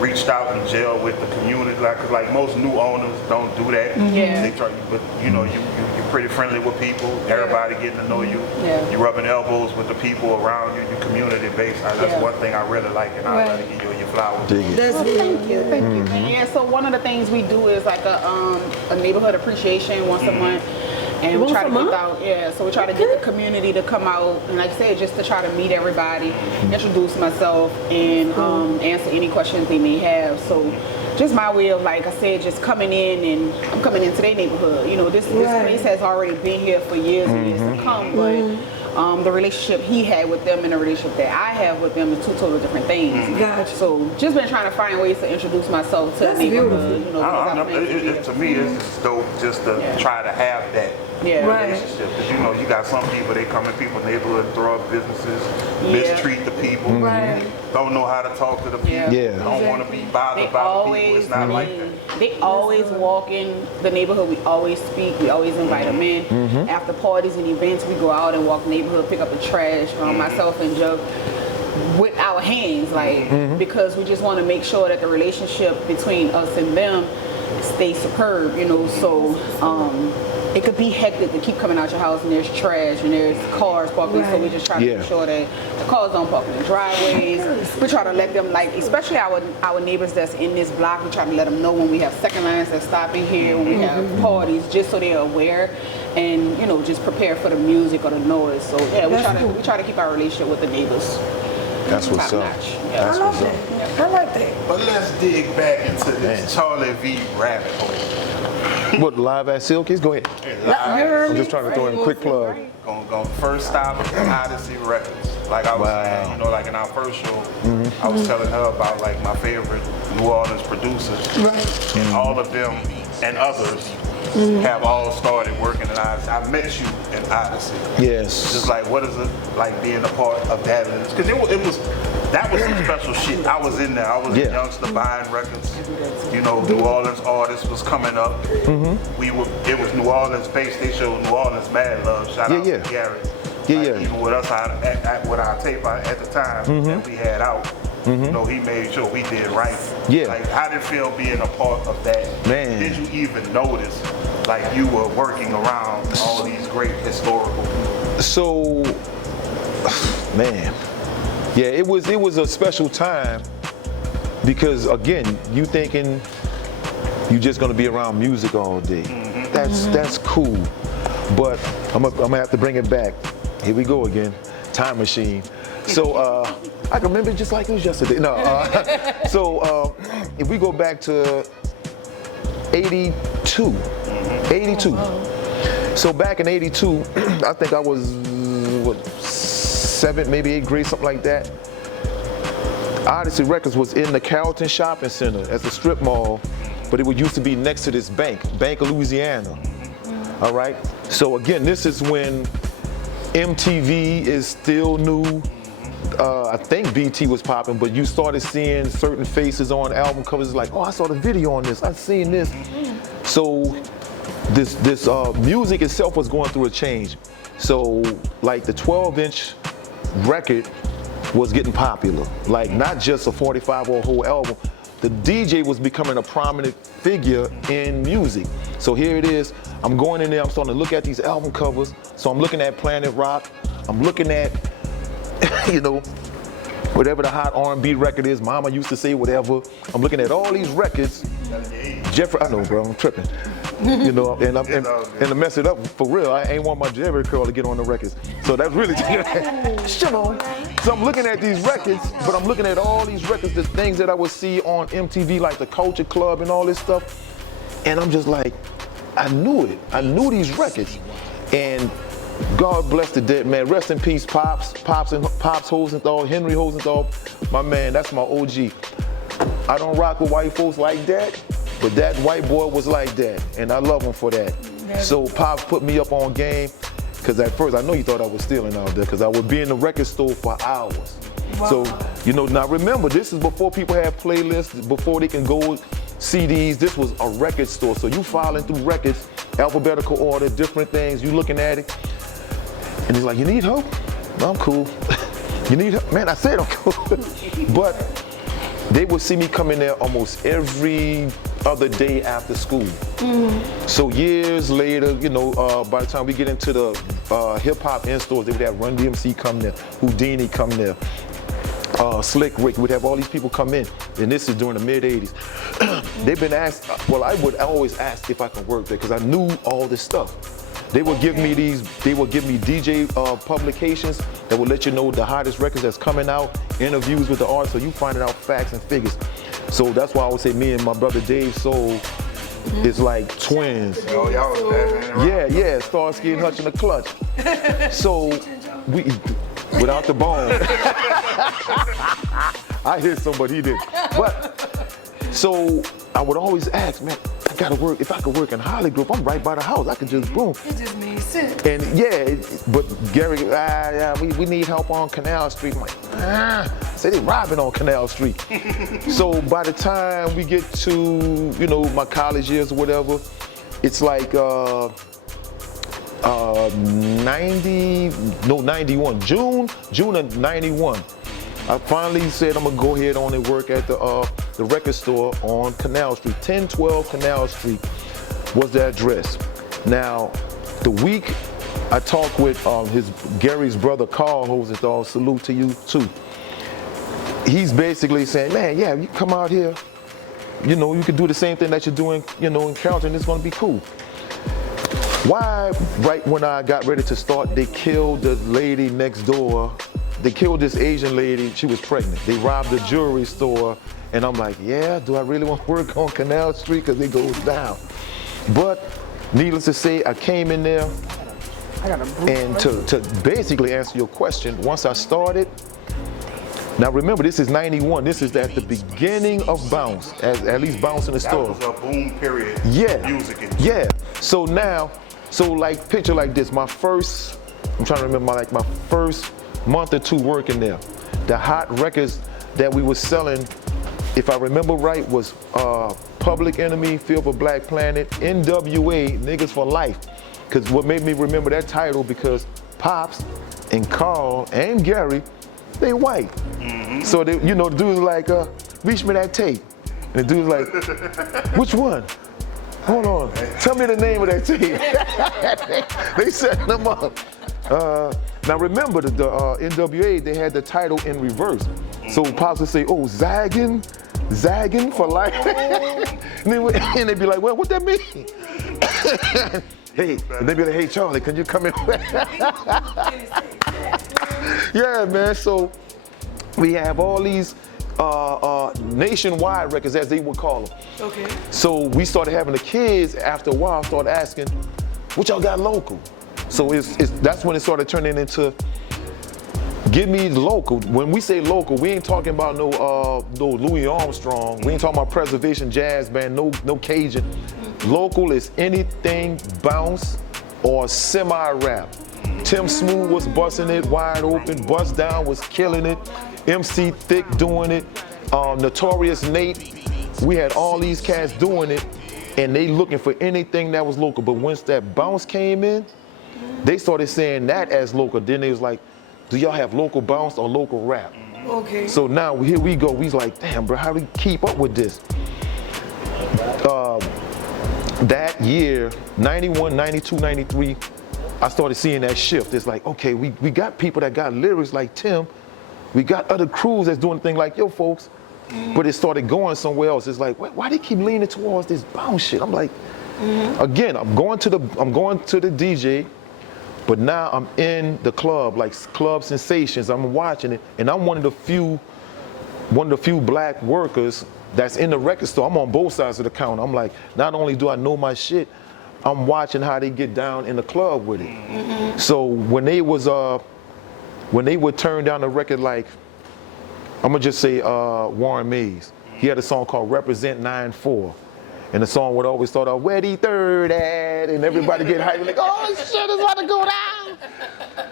reached out and gel with the community. Like most new owners don't do that. Yeah. They try, but you know you're pretty friendly with people. Everybody getting to know you. Yeah. You're rubbing elbows with the people around you. You're community based. That's one thing I really like, and I gotta give you your flowers. Dig it. That's Thank you. And yeah, so one of the things we do is like a neighborhood appreciation once a month. And we try to get out, so we try to get the community to come out, and like I said, just to try to meet everybody, introduce myself, and answer any questions they may have. So just my way of, like I said, just coming in, and I'm coming into their neighborhood. You know, this place has already been here for years and years to come, but the relationship he had with them and the relationship that I have with them is two totally different things. Gotcha. So just been trying to find ways to introduce myself to the neighborhood. You know, To me, it's just dope just to try to have that relationship. Because you know, you got some people, they come in people's neighborhood, throw up businesses, mistreat the people, don't know how to talk to the people, don't want to be bothered by the people. It's not like that. They always walk in the neighborhood. We always speak. We always invite them in. After parties and events, we go out and walk the neighborhood, pick up the trash. Myself and Joe, with our hands, like because we just want to make sure that the relationship between us and them stays superb. You know, so it could be hectic to keep coming out your house and there's trash and there's cars parking. So we just try to make sure that the cars don't park in the driveways. We try to let them, like, especially our neighbors that's in this block, we try to let them know when we have second lines that stop in here, when we have parties, just so they're aware and, you know, just prepare for the music or the noise. So yeah, we try to keep our relationship with the neighbors. That's what's up. Top notch. That's I love what's up. that. I like about that. But let's dig back into this Charlie V rabbit hole. What, live at Silky's? Go ahead. I'm just trying to throw in a quick plug. Gonna first stop at Odyssey Records. Like I was saying, you know, like in our first show, I was telling her about like my favorite New Orleans producers. And all of them and others have all started working in Odyssey. I met you in Odyssey. Yes. Just like, what is it like being a part of that? Because that was some special shit. I was in there. I was a youngster buying records. You know, New Orleans artists was coming up. It was New Orleans based. They showed New Orleans mad love. Shout out to Garrett. Even with us with our tape at the time that we had out. You know, he made sure we did right. Like, how did it feel being a part of that? Man. Did you even notice, like, you were working around all these great historical people? So, man, yeah, it was a special time because, again, you thinking you just gonna be around music all day. That's cool, but I'm gonna have to bring it back. Here we go again, time machine. So I can remember it just like it was yesterday. No, so if we go back to 82. So back in 82, I think I was, what, 7th, maybe 8th grade, something like that. Odyssey Records was in the Carrollton Shopping Center as the strip mall, but it would used to be next to this Bank of Louisiana. All right, so again, this is when MTV is still new. I think BT was popping, but you started seeing certain faces on album covers like, oh, I saw the video on this, I've seen this. So this music itself was going through a change. So like the 12-inch record was getting popular. Like not just a 45 or a whole album. The DJ was becoming a prominent figure in music. So here it is, I'm going in there, I'm starting to look at these album covers. So I'm looking at Planet Rock, I'm looking at, you know, whatever the hot R&B record is, Mama used to say whatever. I'm looking at all these records. Jeffrey, I know, bro, I'm tripping. You know, and to mess it up for real, I ain't want my Jerry curl to get on the records. So that's really, so I'm looking at these records, but I'm looking at all these records, the things that I would see on MTV, like the Culture Club and all this stuff. And I'm just like, I knew it. I knew these records. And God bless the dead man. Rest in peace, Pops Hosenthal, Henry Hosenthal. My man, that's my OG. I don't rock with white folks like that, but that white boy was like that, and I love him for that. So Pops put me up on game, because at first I know you thought I was stealing out there, because I would be in the record store for hours. Wow. So, you know, now remember, this is before people had playlists, before they can go CDs. This was a record store, so you filing through records, alphabetical order, different things, you looking at it. And he's like, you need help? No, I'm cool. You need help? Man, I said I'm cool. But they would see me come in there almost every other day after school. So years later, you know, by the time we get into the hip hop in-stores, they would have Run DMC come there, Houdini come there, Slick Rick, we'd have all these people come in, and this is during the mid-'80s. They've been asked, well, I would always ask if I could work there, because I knew all this stuff. They would give me DJ publications that would let you know the hottest records that's coming out, interviews with the artists, so you finding out facts and figures. So that's why I would say me and my brother Dave Soul is like twins. Oh, y'all was bad, man. Yeah, Starsky and Hutch in the clutch. So we, without the bone. I hit somebody, he did. But, so I would always ask, man, I gotta work, if I could work in Holly Grove, I'm right by the house, I could just boom. It just made sense. And yeah, but Gary, we need help on Canal Street. I'm like, say they robbing on Canal Street. So by the time we get to, you know, my college years or whatever, it's like 91, June of 91. I finally said I'm gonna go ahead on and work at the record store on Canal Street. 1012 Canal Street was the address. Now, the week I talked with Gary's brother Carl Hosenthal, salute to you too. He's basically saying, man, yeah, you come out here, you know, you can do the same thing that you're doing, you know, in Carrollton, it's gonna be cool. Why, right when I got ready to start, they killed the lady next door they killed this Asian lady. She was pregnant. They robbed a jewelry store. And I'm like, yeah, do I really want to work on Canal Street? Because it goes down. But needless to say, I came in there. And to basically answer your question, once I started, now remember, this is 91. This is at the beginning of bounce, at least bounce in the store. That was a boom period. Yeah. Music. Yeah. So now, like picture like this. I'm trying to remember my first month or two working there. The hot records that we were selling, if I remember right, was Public Enemy, Feel for Black Planet, NWA, Niggas for Life. Because what made me remember that title, because Pops and Carl and Gary, they white. So they, the dude's like, reach me that tape. And the dude's like, which one? Hold on, tell me the name of that tape. They set them up. Now remember, the NWA, they had the title in reverse. So Pops would say, oh, zagging for life. and they'd be like, well, what that mean? Hey, and they'd be like, hey, Charlie, can you come in? Yeah, man, so we have all these nationwide records, as they would call them. Okay. So we started having the kids, after a while, started asking, what y'all got local? So that's when it started turning into, give me the local. When we say local, we ain't talking about no Louis Armstrong. We ain't talking about Preservation Jazz Band, no Cajun. Local is anything bounce or semi-rap. Tim Smooth was busting it wide open. Bust Down was killing it. MC Thick doing it. Notorious Nate. We had all these cats doing it, and they looking for anything that was local. But once that bounce came in, they started saying that as local. Then they was like, do y'all have local bounce or local rap? Okay. So now here we go. We's like, damn, bro, how do we keep up with this? That year, 91, 92, 93, I started seeing that shift. It's like, okay, we got people that got lyrics like Tim. We got other crews that's doing things like your folks, but it started going somewhere else. It's like, why they keep leaning towards this bounce shit? I'm like, again, I'm going to the DJ, but now I'm in the club, like Club Sensations. I'm watching it, and I'm one of the few black workers that's in the record store. I'm on both sides of the counter. I'm like, not only do I know my shit, I'm watching how they get down in the club with it. So when they would turn down the record, like, I'm gonna just say Warren Mays. He had a song called Represent 9-4. And the song would always start off, where the third at? And everybody get hyped, like, oh shit, it's about to go down.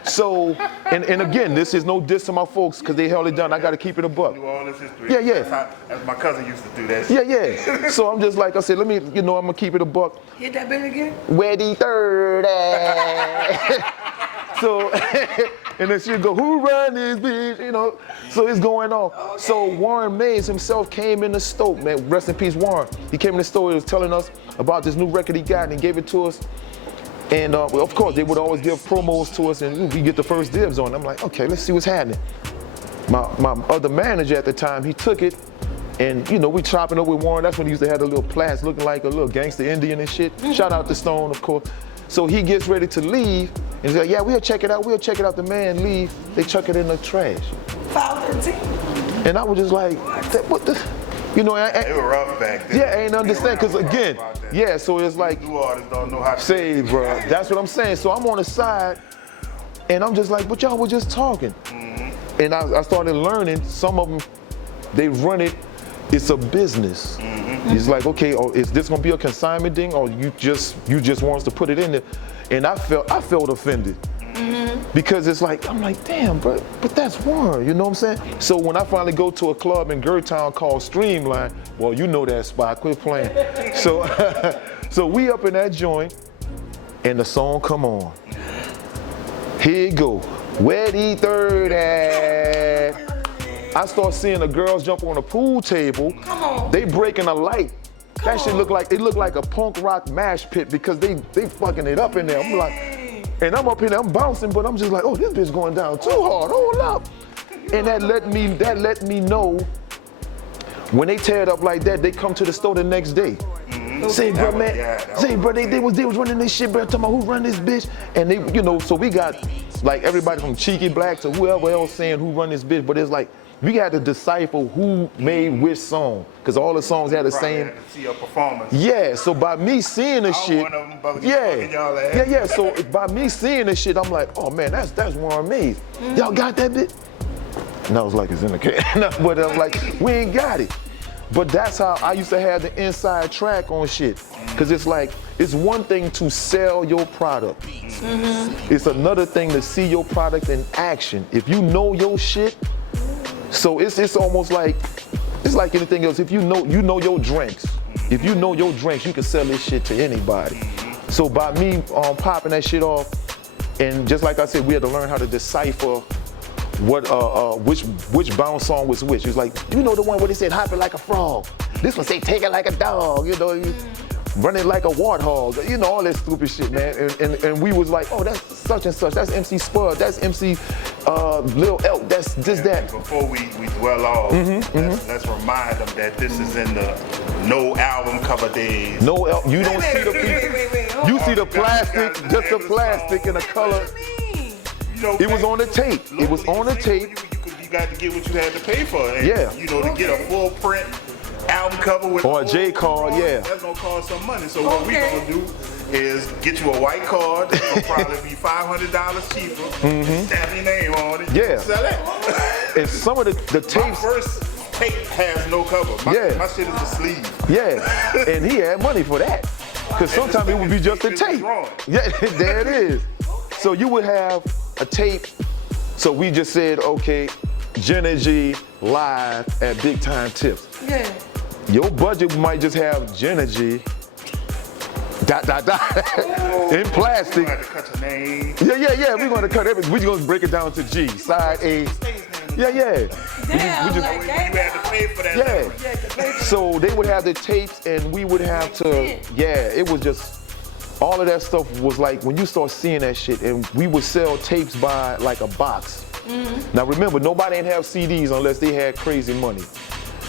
So, and again, this is no diss to my folks, because they held it down. I got to keep it a buck. Do all this history. Yeah. As my cousin used to do that shit. Yeah. So I'm just like, I said, let me, I'm going to keep it a buck. Hit that bit again? Where the third at? So, and then she'd go, who run this bitch? So it's going on. Okay. So Warren Mays himself came in the store, man, rest in peace, Warren. He came in the store, he was telling us about this new record he got, and he gave it to us. And of course, they would always give promos to us, and we get the first dibs on it. I'm like, okay, let's see what's happening. My other manager at the time, he took it, and we chopping up with Warren. That's when he used to have the little plats looking like a little gangster Indian and shit. Shout out to Stone, of course. So he gets ready to leave, and he's like, yeah, we'll check it out. The man leave, they chuck it in the trash. 513. And I was just like, what the? They were rough back then. Yeah, I ain't understand, because again, yeah, so it's like, new artists don't know how to say, bro, that's what I'm saying. So I'm on the side, and I'm just like, but y'all were just talking. And I started learning, some of them, they run it, it's a business. It's like, okay, is this gonna be a consignment thing, or you just want us to put it in there? And I felt offended. Because it's like, I'm like, damn, bro, but that's Warren, you know what I'm saying? So when I finally go to a club in Gertown called Streamline, well, you know that spot, quit playing. So we up in that joint, and the song come on. Here you go, where the third at? I start seeing the girls jump on a pool table. Come on. They breaking a light. That shit looked like a punk rock mash pit, because they fucking it up in there. I'm like, and I'm up here, I'm bouncing, but I'm just like, oh, this bitch going down too hard, hold up. And that let me know, when they tear it up like that, they come to the store the next day. Say, bro, man, they was running this shit, bro, talking about who run this bitch. And they, so we got like everybody from Cheeky Black to whoever else saying who run this bitch, but it's like, we had to decipher who made which song, because all the songs had the same. Had to see a performance. Yeah, so by me seeing the shit, one of them brothers fucking y'all ass. yeah. So by me seeing this shit, I'm like, oh man, that's Warren Mays. Y'all got that bit? And I was like, it's in the can. But I was like, we ain't got it. But that's how I used to have the inside track on shit. Cause it's like, it's one thing to sell your product. It's another thing to see your product in action. If you know your shit, so it's almost like, it's like anything else. If you know your drinks. If you know your drinks, you can sell this shit to anybody. So by me popping that shit off, and just like I said, we had to learn how to decipher what which bounce song was which. It was like, you know the one where they said hop it like a frog. This one say take it like a dog, you know, run it like a warthog, you know, all that stupid shit, man. And we was like, oh, that's such and such, that's MC Spud, that's MC Lil Elk, that's this, that. Before we dwell off, let's remind them that this is in the no album cover days. No Elk, you don't see the Wait. you see the plastic, just the plastic and the color. You know, It was on the tape. It was on the tape. You got to get what you had to pay for. And, Yeah. you know, to get a full print album cover with Or a J card, yeah. That's gonna cost some money. So what we gonna do is get you a white card. It's gonna probably be $500 cheaper. Stamp your name on it. Yeah. Sell it. And some of the My tapes, first tape has no cover. My shit is a sleeve. yeah, and he had money for that. Because sometimes it would be just a It's tape. drawing. Yeah, there it is. So you would have a tape. So we just said, okay, Genergy live at Big Time Tips. Yeah. Your budget might just have Genergy, ... in plastic. You had to cut your name. Yeah, we're gonna cut everything. We're gonna break it down to G, side A. Yeah. Damn, we just- like, You had to pay for that. Yeah. reference. So they would have the tapes and we would have to, it was just, all of that stuff was like, when you start seeing that shit, and we would sell tapes by like a box. Now remember, nobody didn't have CDs unless they had crazy money.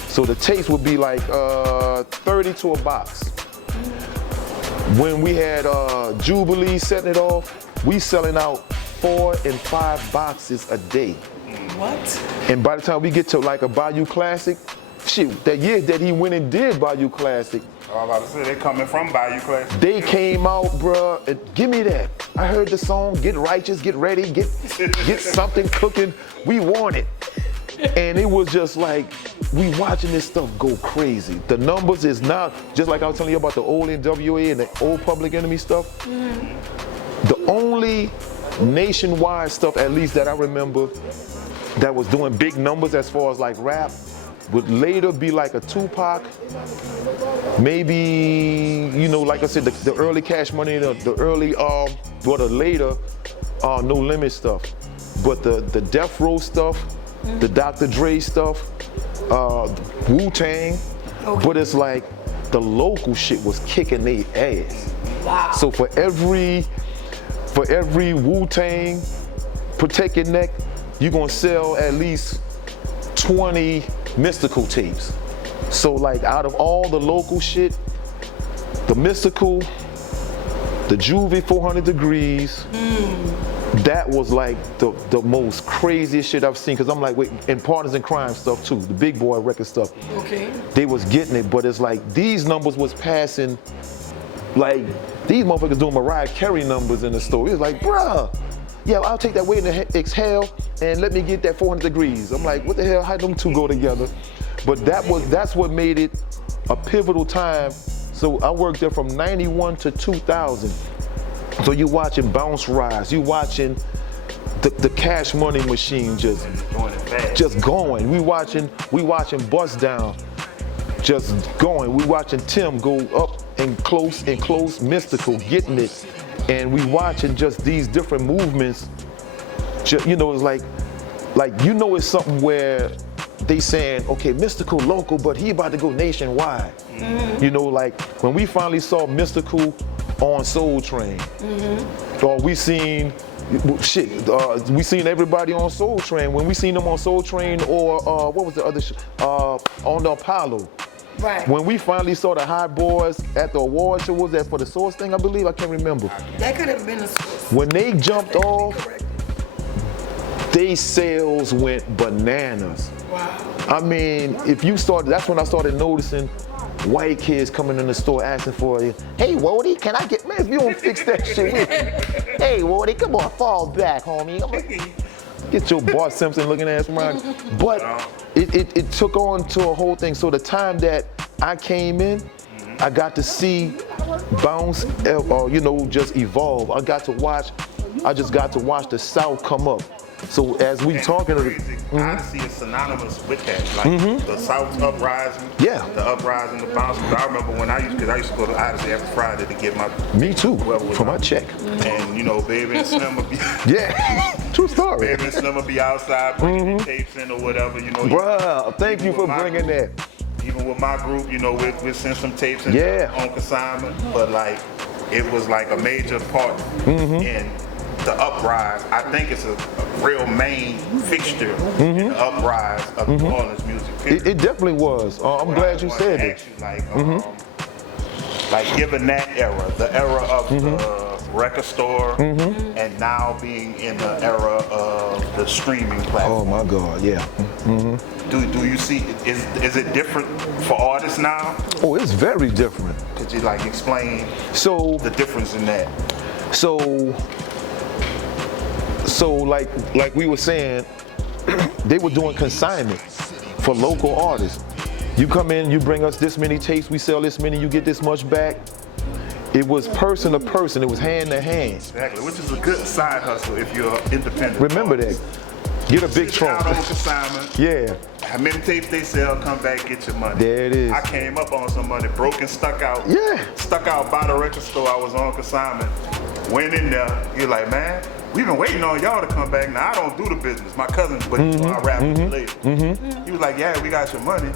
So the tapes would be like 30 to a box. When we had Jubilee setting it off, we selling out 4 and 5 boxes a day. What? And by the time we get to like a Bayou Classic, shit, that year that he went and did Bayou Classic, I was about to say, they coming from Bayou Class. they came out, bruh, and give me that. I heard the song, get righteous, get ready, get something cooking. We want it. And it was just like, we watching this stuff go crazy. The numbers is not, just like I was telling you about the old NWA and the old Public Enemy stuff. The only nationwide stuff, at least that I remember, that was doing big numbers as far as like rap, would later be like a Tupac, maybe, you know, like I said, the early Cash Money, the early, the later No Limit stuff. But the Death Row stuff, the Dr. Dre stuff, Wu-Tang, but it's like the local shit was kicking their ass. Wow. So for every Wu-Tang, Protect Your Neck, you're gonna sell at least 20 Mystical tapes. So like out of all the local shit, the Mystical, the Juvie 400 Degrees, that was like the most craziest shit I've seen. Cause I'm like, wait, and Partners in Crime stuff too, the big boy record stuff. Okay. They was getting it, but it's like these numbers was passing, like these motherfuckers doing Mariah Carey numbers in the store. It's like, bruh, yeah, I'll take that weight and exhale and let me get that 400 degrees. I'm like, what the hell, how them two go together? But that's what made it a pivotal time. So I worked there from 91 to 2000. So you watching Bounce Rise, you watching the Cash Money Machine just going. We watching Bust Down just going. We watching Tim go up and close, Mystical getting it. And we watching just these different movements. You know, it's like you know, it's something where they saying, okay, Mystical local, but he about to go nationwide. You know, like when we finally saw Mystical on Soul Train, or we seen everybody on Soul Train. When we seen them on Soul Train, or what was the other on the Apollo. Right. When we finally saw the Hot Boys at the award show, was that for the Source thing, I believe? I can't remember. That could have been a source. When they jumped off, they sales went bananas. Wow. I mean, if you started, that's when I started noticing white kids coming in the store asking for, hey, Wody, can I get, man, if you don't fix that shit with me. Hey, Wody, come on, fall back, homie. I'm like, get your Bart Simpson looking ass around. But it took on to a whole thing. So the time that I came in, I got to see Bounce, just evolve. I just got to watch the South come up. So as we talking to Odyssey is synonymous with that, like the South uprising, the uprising, the bounce. I remember when I used to go to Odyssey every Friday to get my for my check. And Baby and Slim would be true story. Baby and Slim would be outside bringing the tapes in or whatever, Bruh, thank you for bringing that. Even with my group, we'd send some tapes in on consignment, but like it was like a major part in the uprise. I think it's a real main fixture in the uprise of New Orleans music. It definitely was. I'm glad you said it. Like given that era, the era of the record store, and now being in the era of the streaming platform. Oh my God, yeah. Do you see, is it different for artists now? Oh, it's very different. Could you like explain the difference in that? So like we were saying, they were doing consignment for local artists. You come in, you bring us this many tapes, we sell this many, you get this much back. It was person to person, it was hand to hand. Exactly, which is a good side hustle if you're independent. Remember that. Get a big trunk. Out on consignment. Yeah. How many tapes they sell, come back, get your money. There it is. I came up on some money, broke and stuck out. Yeah. Stuck out by the record store, I was on consignment. Went in there, you're like, man, we've been waiting on y'all to come back. Now, I don't do the business. My cousin, but I rap with you later. He was like, yeah, we got your money.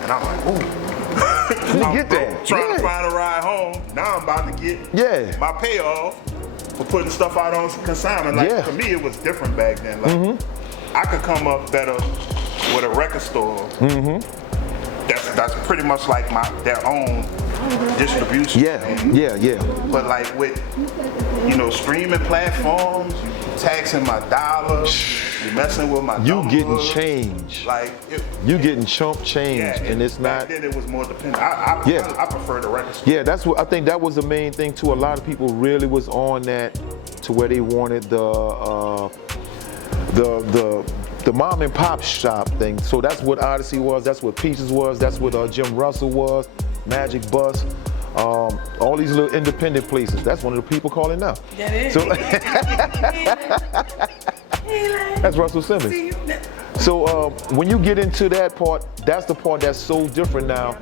And I'm like, ooh. You get that. Trying to find a ride home. Now I'm about to get my payoff for putting stuff out on consignment. Like, for me, it was different back then. Like, I could come up better with a record store. That's pretty much like their own distribution. Yeah. But like with, streaming platforms, you taxing my dollars, you messing with my You numbers. getting change. Like you getting chump change, and it's not. Then it was more dependent. I prefer the record store. Yeah, that's what I think. That was the main thing too. A lot of people really was on that to where they wanted the mom and pop shop thing. So that's what Odyssey was. That's what Peaches was. That's what Jim Russell was. Magic Bus. All these little independent places. That's one of the people calling now. That is. So that's Russell Simmons. So when you get into that part, that's the part that's so different now.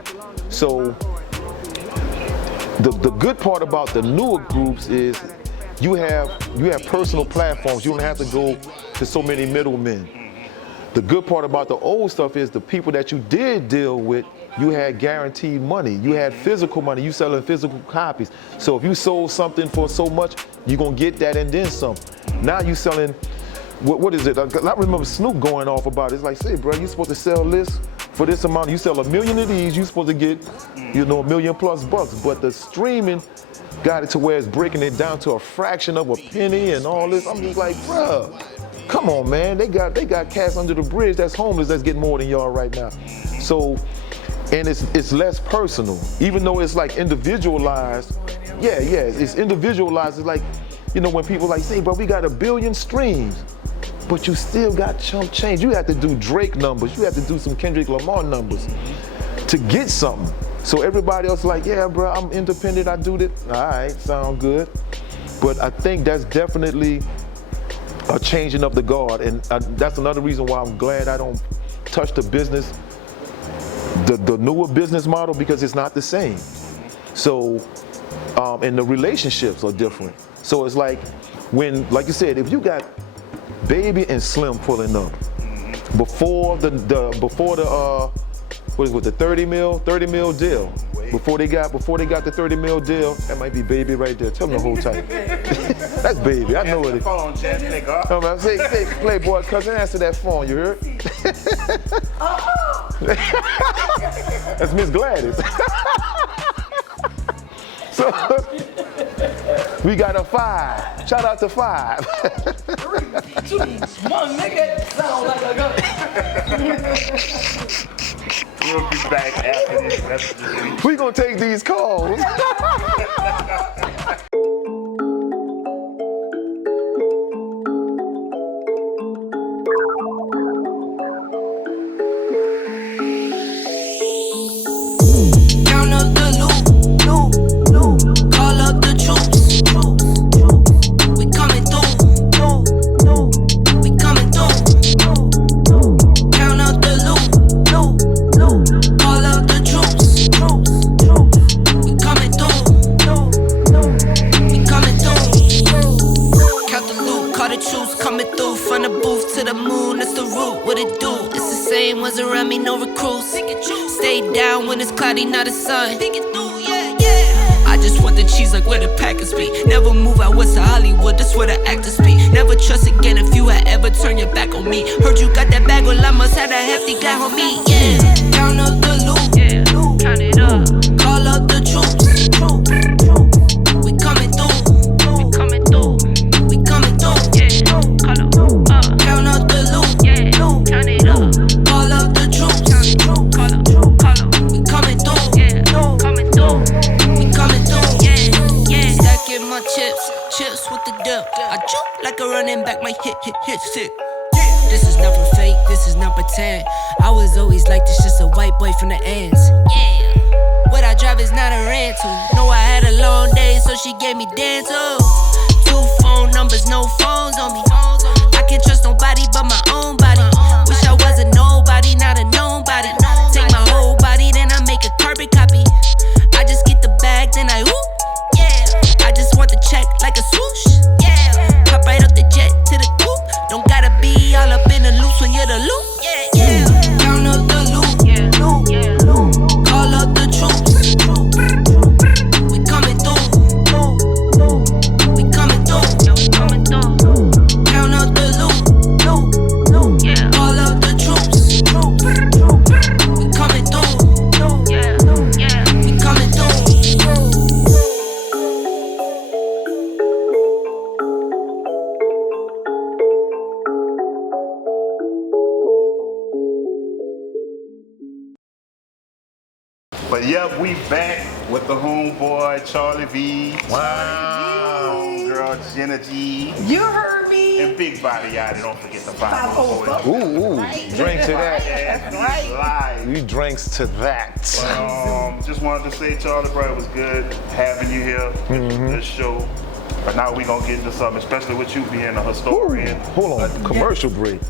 So the good part about the newer groups is you have personal platforms. You don't have to go to so many middlemen. The good part about the old stuff is the people that you did deal with, you had guaranteed money. You had physical money. You selling physical copies. So if you sold something for so much, you're going to get that and then some. Now you selling, what is it? I remember Snoop going off about it. It's like, say, bro, you're supposed to sell this for this amount. You sell 1 million of these, you're supposed to get, $1 million+ bucks. But the streaming got it to where it's breaking it down to a fraction of a penny and all this. I'm just like, bro, come on, man. They got cats under the bridge that's homeless that's getting more than y'all right now. So, and it's less personal, even though it's like individualized. Yeah, it's individualized. It's like, when people like say, bro, we got 1 billion streams, but you still got chump change. You have to do Drake numbers. You have to do some Kendrick Lamar numbers to get something. So everybody else like, yeah, bro, I'm independent. I do this. All right, sound good. But I think that's definitely a changing of the guard, and that's another reason why I'm glad I don't touch the business, the newer business model, because it's not the same. So, and the relationships are different. So it's like when, like you said, if you got Baby and Slim pulling up before the what is it, the 30 mil deal. Before they got the 30 mil deal, that might be Baby right there. Tell them to hold tight. That's Baby. I know it. Phone, Jen, nigga. No, man, say, Playboy cousin, answer that phone. You heard? That's Miss Gladys. So we got a 5. Shout out to 5. My nigga sound like a gun. We'll be back after these messages. We gonna take these calls. Count up the loot, call up the troops. We coming through, we coming through. Count up the loot, call up the troops. We coming through, we coming through. Count the loot, call the troops coming through. From the booth to the moon, that's the route. What it do? It's the same ones around me, no recruits. Stay down when it's cloudy, not the sun. I just want the cheese like where the Packers be. Never move out west of Hollywood, that's where the actors be. Never trust again if you had ever turned your back on me. Heard you got that bag, well I must have a hefty guy on me. Yeah. Count up the loot, count it up. Call up the troops. We coming through, we coming through, we coming through. Yeah. Call up, count up the loot, count it up. Call up the troops. Call up, we coming through, coming through. We coming through, stacking my chips with the dip. I jump like a running back, my hit sick. This is not for fake, this is not pretend. I was always like this, just a white boy from the ends. Yeah, what I drive is not a rental. No, I had a long day, so she gave me dental. 2 phone numbers, no phones on me. I can't trust nobody but my own body. Wish I was a nobody, not a nobody. Take my whole body, then I make a carbon copy. I just get the bag, then I whoop. Yeah, I just want the check like a swoosh. Yeah, pop right up the jet to the coupe. Don't gotta be all up in the loops when you're the loop. Yeah. Count up the loot, call up the troops. We coming through, we coming through. Count up the loot, call up the troops. We coming through, we coming through. But yeah, we back with the homeboy Charlie V. Wow. Homegirl Genergy. You heard me. And Big Body Yatta. Don't forget the 504. 504. Ooh, drink to that. And he's live. We drinks to that. Just wanted to say, Charlie, bro, it was good having you here with this show. But now we gonna get into something, especially with you being a historian. Hold on, commercial break.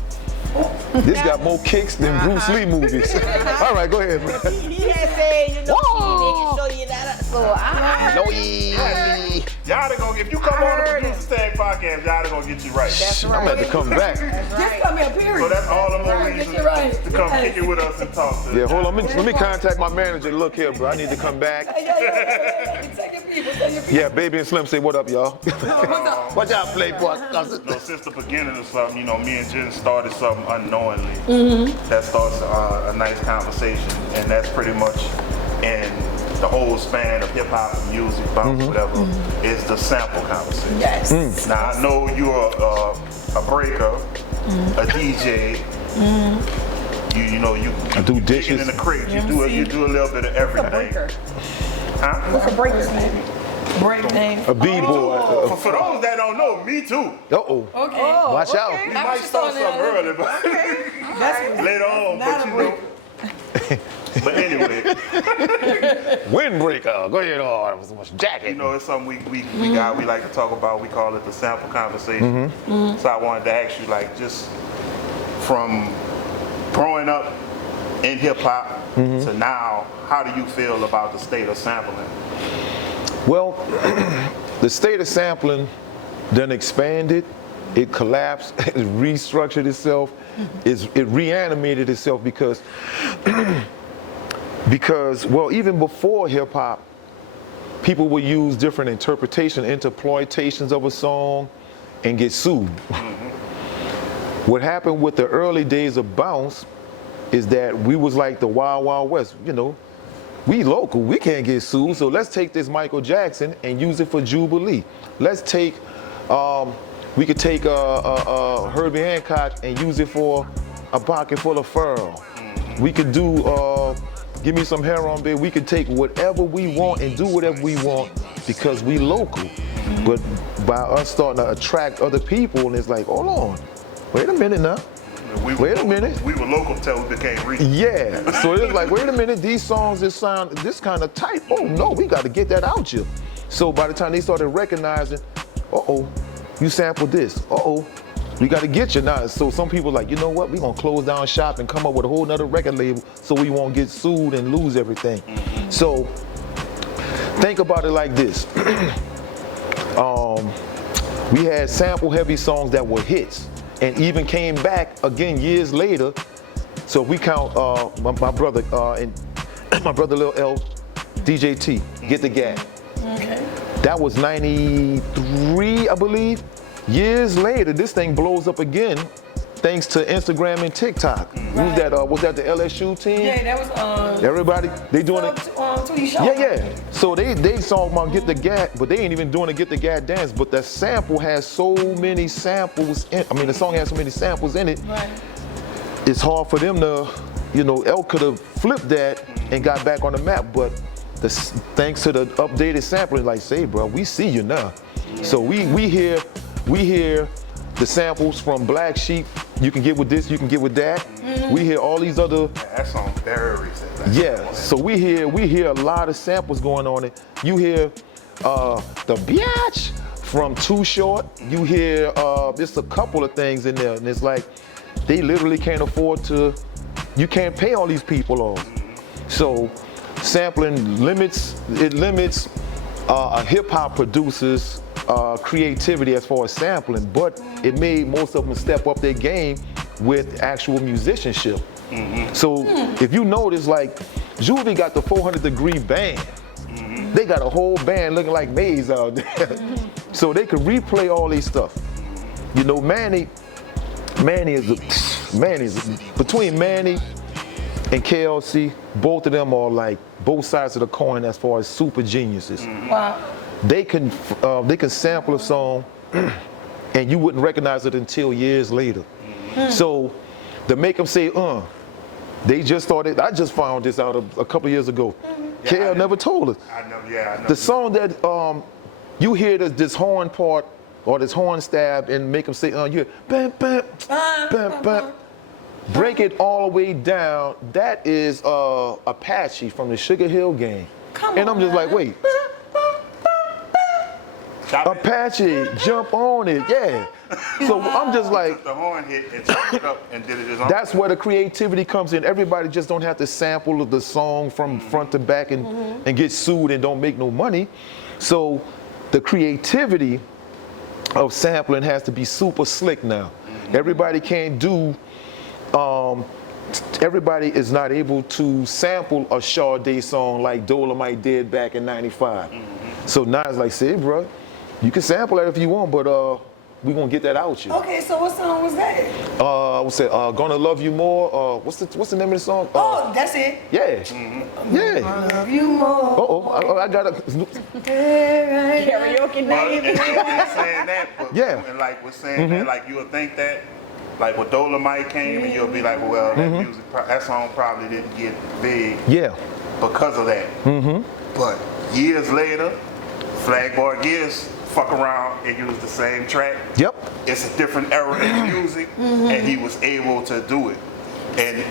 This got more kicks than Bruce Lee movies. All right, go ahead, man. He had said, you know, they can show you that. So I Yatta gonna get, if you come on the Producer Tag Podcast, Yatta gonna get you right. That's I'm about to come back. Just come here, period. So that's all the more reason Get you right. to come kick it with us and talk to us. Yeah, hold on. Let me contact my manager. Look here, bro. I need to come back. Yeah. Tell your people. Yeah, Baby and Slim say, what up, y'all? Watch out, Playboy. No, since the beginning of something, you know, me and Jen started something unknowingly. That starts a nice conversation, and that's pretty much in the whole span of hip hop, music, bounce, whatever, is the sample conversation. Yes. Now I know you're a breaker, a DJ. You know you do digging dishes. in the crate. You do a little bit of everything. Huh? What's a breaker's name? Break name. A B-boy. For those that don't know, me too. Uh-oh. Okay. Watch out. We might start something early, but later on. Not But a you know. But anyway, Windbreaker. Go ahead. Oh, that was so much jacket. you know, it's something we like to talk about. We call it the sample conversation. So I wanted to ask you, like, just from growing up in hip hop to now, how do you feel about the state of sampling? Well, the state of sampling then expanded, it collapsed, it restructured itself, it reanimated itself because, well, even before hip hop, people would use different interpretations of a song and get sued. What happened with the early days of bounce is that we was like the Wild Wild West, you know. We local, we can't get sued, so let's take this Michael Jackson and use it for Jubilee. Let's take We could take Herbie Hancock and use it for a pocket full of fur. We could do give me some hair on, baby. We could take whatever we want and do whatever we want because we local. But by us starting to attract other people, and it's like, hold on, wait a minute now. Wait a minute. We were local until we became regional. Yeah, so it's like, wait a minute, these songs just sound this kind of tight. Oh no, we got to get that out here. So by the time they started recognizing, you sampled this. We got to get you now. So some people like, you know what, we gonna close down shop and come up with a whole nother record label so we won't get sued and lose everything. So think about it like this. We had sample-heavy songs that were hits, and even came back again years later. So if we count my brother and my brother Lil L, DJ T, Get the Gap. Okay. That was 93, I believe. Years later, this thing blows up again, thanks to Instagram and TikTok. Right. Was that the LSU team? Yeah, that was Everybody, they doing it. Show. Yeah. So they song about Get the Gat, but they ain't even doing a Get the Gat dance. But the sample has so many samples the song has so many samples in it. Right. It's hard for them to, L could have flipped that and got back on the map, but thanks to the updated sampling, like say, bro, we see you now. Yeah. So we hear the samples from Black Sheep. You can get with this, you can get with that. We hear all these other. That song varies. Yeah. So we hear a lot of samples going on it. You hear the biatch from Too Short. You hear just a couple of things in there, and it's like they literally can't afford to. You can't pay all these people off. So sampling limits a hip hop producer's creativity as far as sampling, but it made most of them step up their game with actual musicianship. So if you notice, like Juvie got the 400-degree band. They got a whole band looking like Maze out there. So they could replay all these stuff. Manny is between Manny and KLC, both of them are like both sides of the coin as far as super geniuses. Wow. They can sample a song and you wouldn't recognize it until years later. So to make them say, they just started, I just found this out a couple of years ago. KL never told us. I know. The song that you hear this horn part or this horn stab and make them say, you bam, bam, bam, bam. Break it all the way down. That is Apache from the Sugar Hill Gang. And I'm just like, wait. Apache, jump on it, yeah. So I'm just like, the horn hit and chopped it up and did it his own. That's where the creativity comes in. Everybody just don't have to sample the song from front to back and get sued and don't make no money. So the creativity of sampling has to be super slick now. Everybody can't do. Everybody is not able to sample a Sade song like Dolomite did back in '95. So now it's like, say, bro, you can sample that if you want, but we're gonna get that out you. Okay, so what song was that? What's it? Gonna Love You More. What's the name of the song? That's it. Yeah. Yeah. Gonna love you more. I got a Karaoke night. And we're saying that, but Yeah. and like we're saying that, like you would think that, like when Dolomite came, and you'll be like, well, that song probably didn't get big. Yeah. Because of that. But years later, Flagboy Gibbs fuck around and use the same track. Yep. It's a different era in music, and he was able to do it. And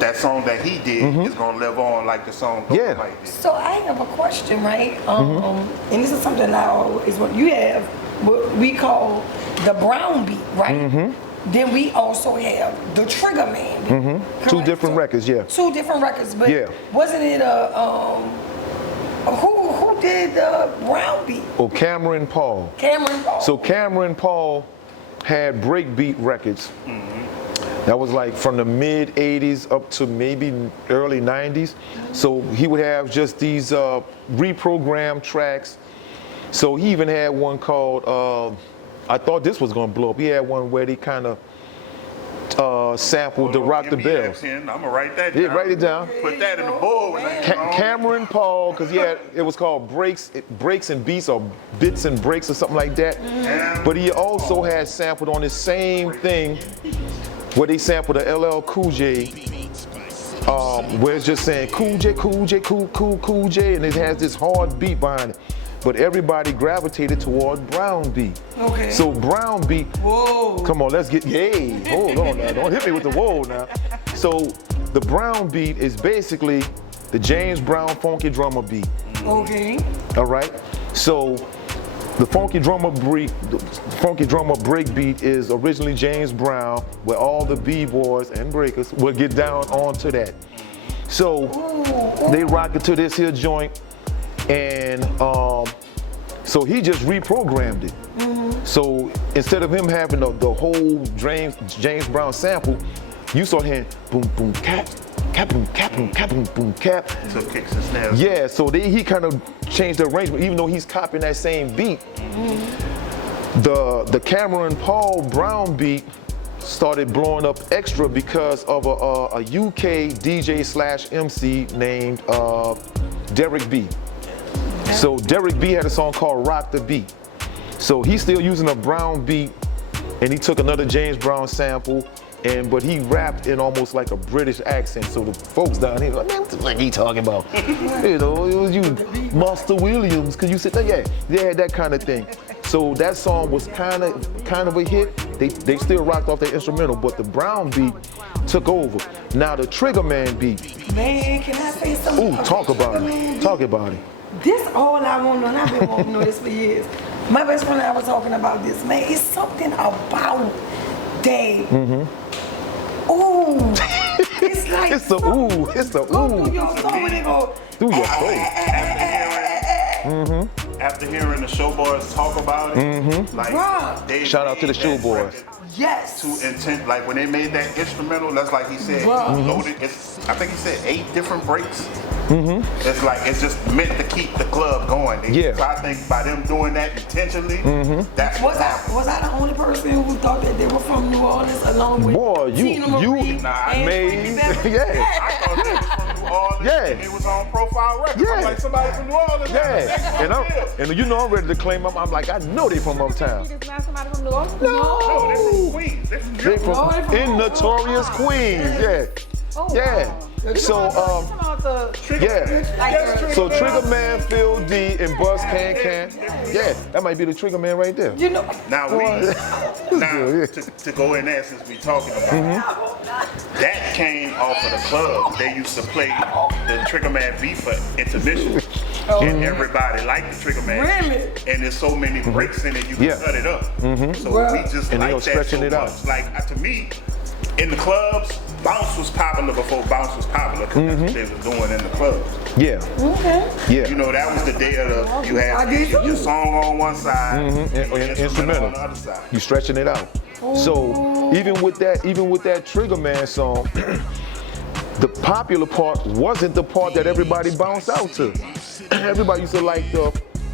that song that he did is gonna live on like the song Dolomite did. So I have a question, right? And this is something I always want. You have what we call the brown beat, right? Then we also have the Trigger Man. Two different records, yeah. Two different records, but Yeah. wasn't it who did the brown beat? Oh, Cameron Paul. Cameron Paul. So Cameron Paul had breakbeat records. That was like from the mid 80s up to maybe early 90s. So he would have just these reprogrammed tracks. So he even had one called, I thought this was gonna blow up. He had one where they kind of sampled the Rock the Bell. I'm gonna write that down. Yeah, write it down. Put that in the board. When I get home. Cameron Paul, because it was called Breaks and Beats or Bits and Breaks or something like that. But he also had sampled on the same thing where they sampled the LL Cool J, where it's just saying Cool J, Cool J, Cool J, and it has this hard beat behind it. But everybody gravitated toward Brown beat. Okay. So Brown beat, Whoa. come on, let's get, yay, hold on now, don't hit me with the whoa now. So the Brown beat is basically the James Brown funky drummer beat. Okay. All right. So the funky drummer break beat is originally James Brown, where all the b-boys and breakers would get down onto that. So they rock it to this here joint, and so he just reprogrammed it. So instead of him having the whole James Brown sample, you saw him boom boom cap. Cap, boom, cap, boom, cap, boom, boom, cap. So kicks and snares. Yeah, so he kind of changed the arrangement, even though he's copying that same beat. The Cameron Paul Brown beat started blowing up extra because of a UK DJ / MC named Derek B. So Derek B had a song called Rock the Beat. So he's still using a Brown beat, and he took another James Brown sample, but he rapped in almost like a British accent. So the folks down here like, man, what the fuck he talking about? You know, it was you, Master Williams, cause you said that, yeah, they had that kind of thing. So that song was kind of a hit. They still rocked off their instrumental, but the Brown beat took over. Now the Trigger Man beat. Man, can I say something? Ooh, talk about it. Talk about it. This all I want to know, and I've been wanting to know this for years. My best friend and I were talking about this, man. It's something about Dave. Ooh, it's like It's the ooh, it's the go ooh. through your soul and it go. Through your soul. After hearing the Showboys talk about it, like Bruh. they Shout out to the made that Showboys. record Yes. to intent, like when they made that instrumental, that's like he said, Bruh. loaded. I think he said 8 different breaks. It's like it's just meant to keep the club going. Yeah. So I think by them doing that intentionally, that's what happened. Was I the only person who thought that they were from New Orleans along with Boy, Tina Marie Nah, I and made- Frankie Beverly? yeah. I thought they was from New Orleans, Yeah. and it was on Profile Records. Yeah. I'm like, somebody from New Orleans. Yeah, and you know I'm ready to claim them. I'm like, I know they from Uptown. It's not somebody from New Orleans? No, they're from Queens. They're from They Jersey. from they from- in Notorious Queens, yeah. Yeah. So yeah. So Trigger Man, Phil D, and Buzz Can. Yeah, that might be the Trigger Man right there. You know, Now to go in there since we talking about that came off of the club. They used to play the Trigger Man beat for intermission. And everybody liked the Trigger Man. Really? And there's so many breaks in it, you can Yeah. cut it up. So Well, we just and they like go that stretching so it out. much. Like to me, in the clubs, bounce was popular before bounce was popular because that's what they was doing in the clubs. Yeah, okay. yeah. You know, that was the day of the, you I had did your too. song on one side, and your instrumental Instrumental. on the other side. You stretching it out. So even with that Trigger Man song, the popular part wasn't the part that everybody bounced out to. Everybody used to like the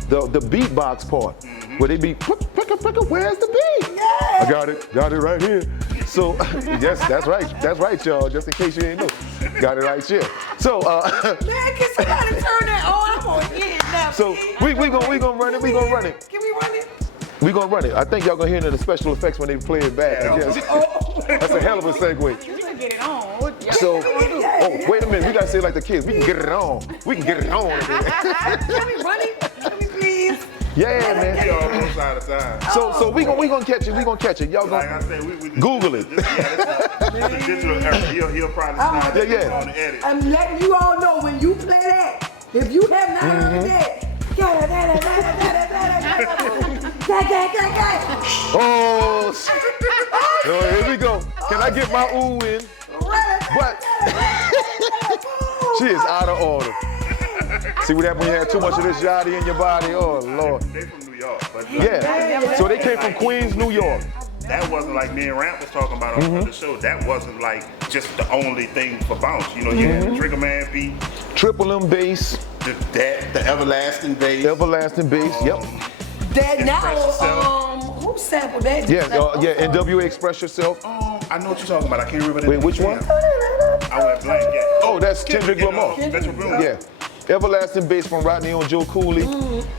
beatbox part, where they be, where's the beat? I got it right here. So yes, that's right, y'all. Just in case you didn't know, got it right here. So Man, can somebody turn that on? I'm gonna hear it now. so we gonna run it. We gonna run it. Can we run it? We gonna run it. I think y'all gonna hear it in the special effects when they play it back. Yes. That's a hell of a segue. You can get it on. So, oh, wait a minute. We gotta say it like the kids. We can get it on. We can get it on. Can we run it? Can we please? Yeah, We man. all both side of time. So we gonna catch it. We gonna catch it. Y'all Like gonna I said, we Google it. This the digital era. He'll probably find Yeah, it yeah. on the edit. I'm letting you all know when you play that, if you have not heard that, Oh, here we go. Can I get my ooh in? But she is out of order. See what happened when you had too much of this yachty in your body? Oh, Lord. They from New York, but Yeah. So they came from Queens, New York. that wasn't like me and Ramp was talking about on the show. That wasn't like just the only thing for bounce. You know, you had the Trigger Man beat, Triple M bass, the everlasting bass. everlasting bass. Yep. That Express now, yourself. who sampled that? Yeah, NWA Express Yourself. I know what you're talking about. I can't remember that. Wait, which one? I went blank, yeah. Oh, that's Kendrick Lamar. Yeah. Yeah. Everlasting Bass from Rodney on Joe Cooley.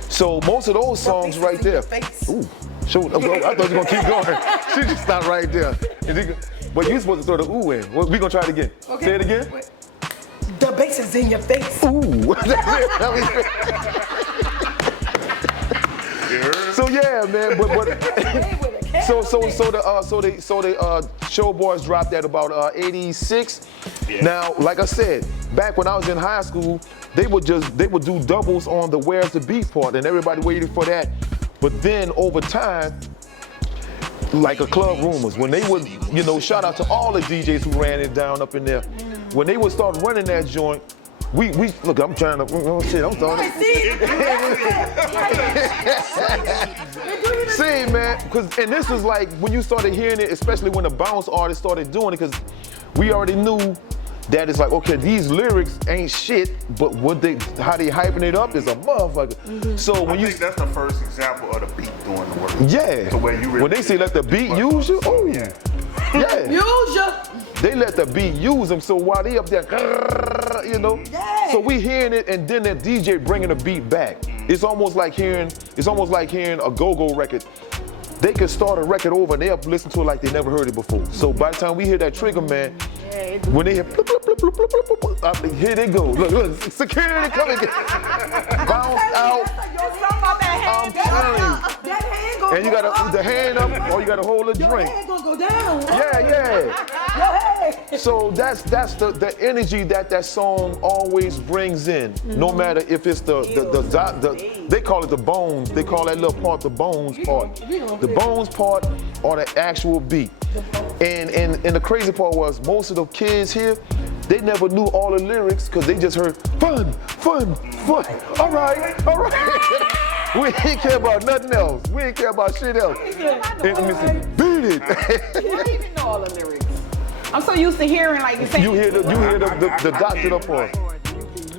So most of those songs right there. Ooh. Show, I thought you were gonna keep going. She just stopped right there. But you supposed to throw the ooh in. We gonna try it again. Okay. Say it again. Wait. The bass is in your face. Ooh. So yeah, man. So the show boys dropped at about 86. Yeah. Now, like I said, back when I was in high school, they would do doubles on the Where's the Beat part, and everybody waited for that. But then over time, like a Club Rumors, when they would, shout out to all the DJs who ran it down up in there. When they would start running that joint, we look. I'm trying to. Oh shit! I'm starting. See, man, and this was like when you started hearing it, especially when the bounce artists started doing it, because we already knew that it's like, okay, these lyrics ain't shit, but how they hyping it up is a motherfucker. Mm-hmm. So when I think that's the first example of the beat doing the work. yeah, So where you really when they say let the beat use you, oh yeah. yeah. Use ya. They let the beat use them, so while they up there, Yeah. so we hearing it, and then that DJ bringing the beat back. It's almost like hearing a go-go record. They can start a record over and they'll listen to it like they never heard it before. So by the time we hear that Trigger Man, when they hear blip, blip, blip, blip, blip, blip, blip, I think, here they go. Look, security coming. Bounce out. I'm telling you. That hand gonna And you gotta put the hand up, or you gotta hold a Your drink. hand gonna go down. Yeah. Your hand. So that's the energy that song always brings in. No matter if it's the they call it the bones. They call that little part the bones part. The bones part or the actual beat. And the crazy part was most of the kids here, they never knew all the lyrics because they just heard fun. All right. We ain't care about nothing else. We ain't care about shit else. And beat it. I don't even know all the lyrics. I'm so used to hearing like the same. You hear the doctor up on.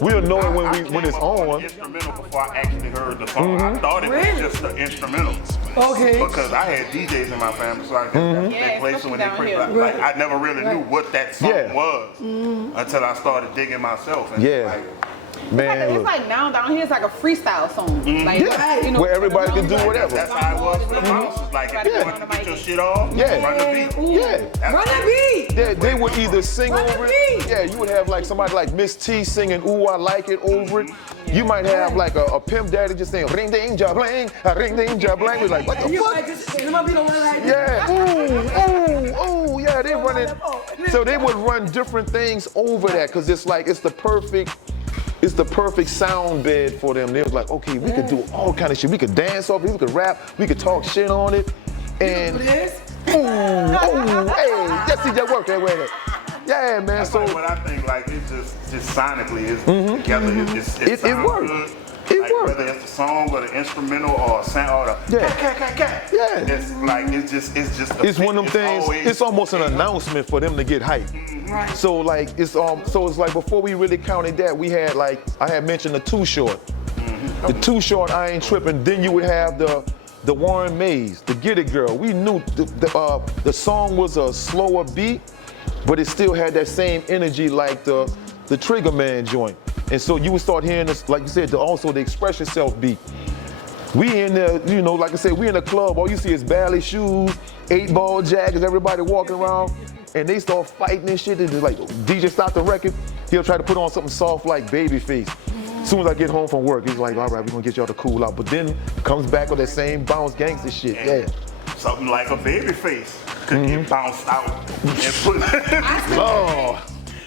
We'll know it when it's on. Instrumental before I actually heard the song. I thought it was just the instrumental. Okay. Because I had DJs in my family, so I they play some when they especially play. down Like, I never really knew what that song Yeah. was until I started digging myself. And Yeah. like, Man, It's look. like now down here it's like a freestyle song. Like, Yeah. Where everybody can do whatever. that's how it was for the bouncers. Like, if you want to get your shit off, Yeah. run the beat. Yeah. Run that beat. They would either sing Run the over it. beat. Yeah, you would have like somebody like Miss T singing "Ooh I Like It" over it. You might have like a Pimp Daddy just saying "Ring ding ja bling, ring ding ja bling." We're like, what the You fuck? like this? It might be the one like this. Yeah, ooh, yeah, they run it. So they would run different things over that because it's the perfect sound bed for them. They was like, okay, we could do all kind of shit. We could dance off it, we could rap, we could talk shit on it. And This. hey, just see that work that way. Yeah, man. That's So like what I think. Like it just sonically is together. It It sounds works. good. It Like, works. whether it's the song or the instrumental or a sound or the Yeah. Yeah. It's like it's just it's one of them things. always- It's almost an announcement for them to get hyped. Right. So like it's like before we really counted that, we had like I had mentioned the Too Short. The Too Short, I Ain't Tripping. Then you would have the Warren Mays, the Get It Girl. We knew the song was a slower beat, but it still had that same energy like the Trigger Man joint. And so you would start hearing this, like you said, also the Express Yourself beat. We in there, like I said, we in the club, all you see is ballet shoes, 8-ball jackets, everybody walking around, and they start fighting and shit. It's like, DJ stop the record, he'll try to put on something soft like Babyface. As soon as I get home from work, he's like, all right, we're gonna get y'all to cool out. But then comes back with that same bounce gangster shit, yeah. Something like a baby face could get bounced out and put. Lord.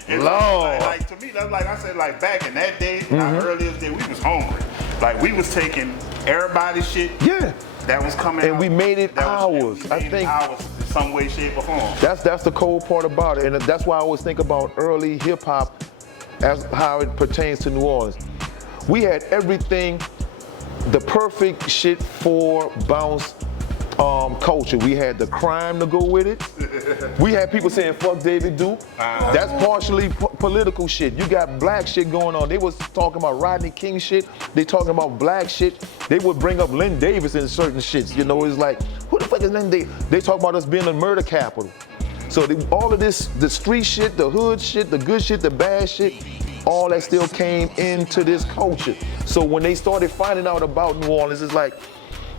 It's Lord. Like to me, that's like I said, like back in that day, our earliest day, we was hungry. Like we was taking everybody's shit Yeah. that was coming And out. we made it that was- ours. we I made it think- ours in some way, shape, or form. That's the cold part about it, and that's why I always think about early hip hop as how it pertains to New Orleans. We had everything, the perfect shit for bounce culture. We had the crime to go with it. We had people saying fuck David Duke. That's partially political shit. You got black shit going on. They was talking about Rodney King shit. They talking about black shit. They would bring up Lynn Davis in certain shits. It's like, who the fuck is Lynn Davis? They talk about us being a murder capital. So all of this, the street shit, the hood shit, the good shit, the bad shit, all that still came into this culture. So when they started finding out about New Orleans, it's like,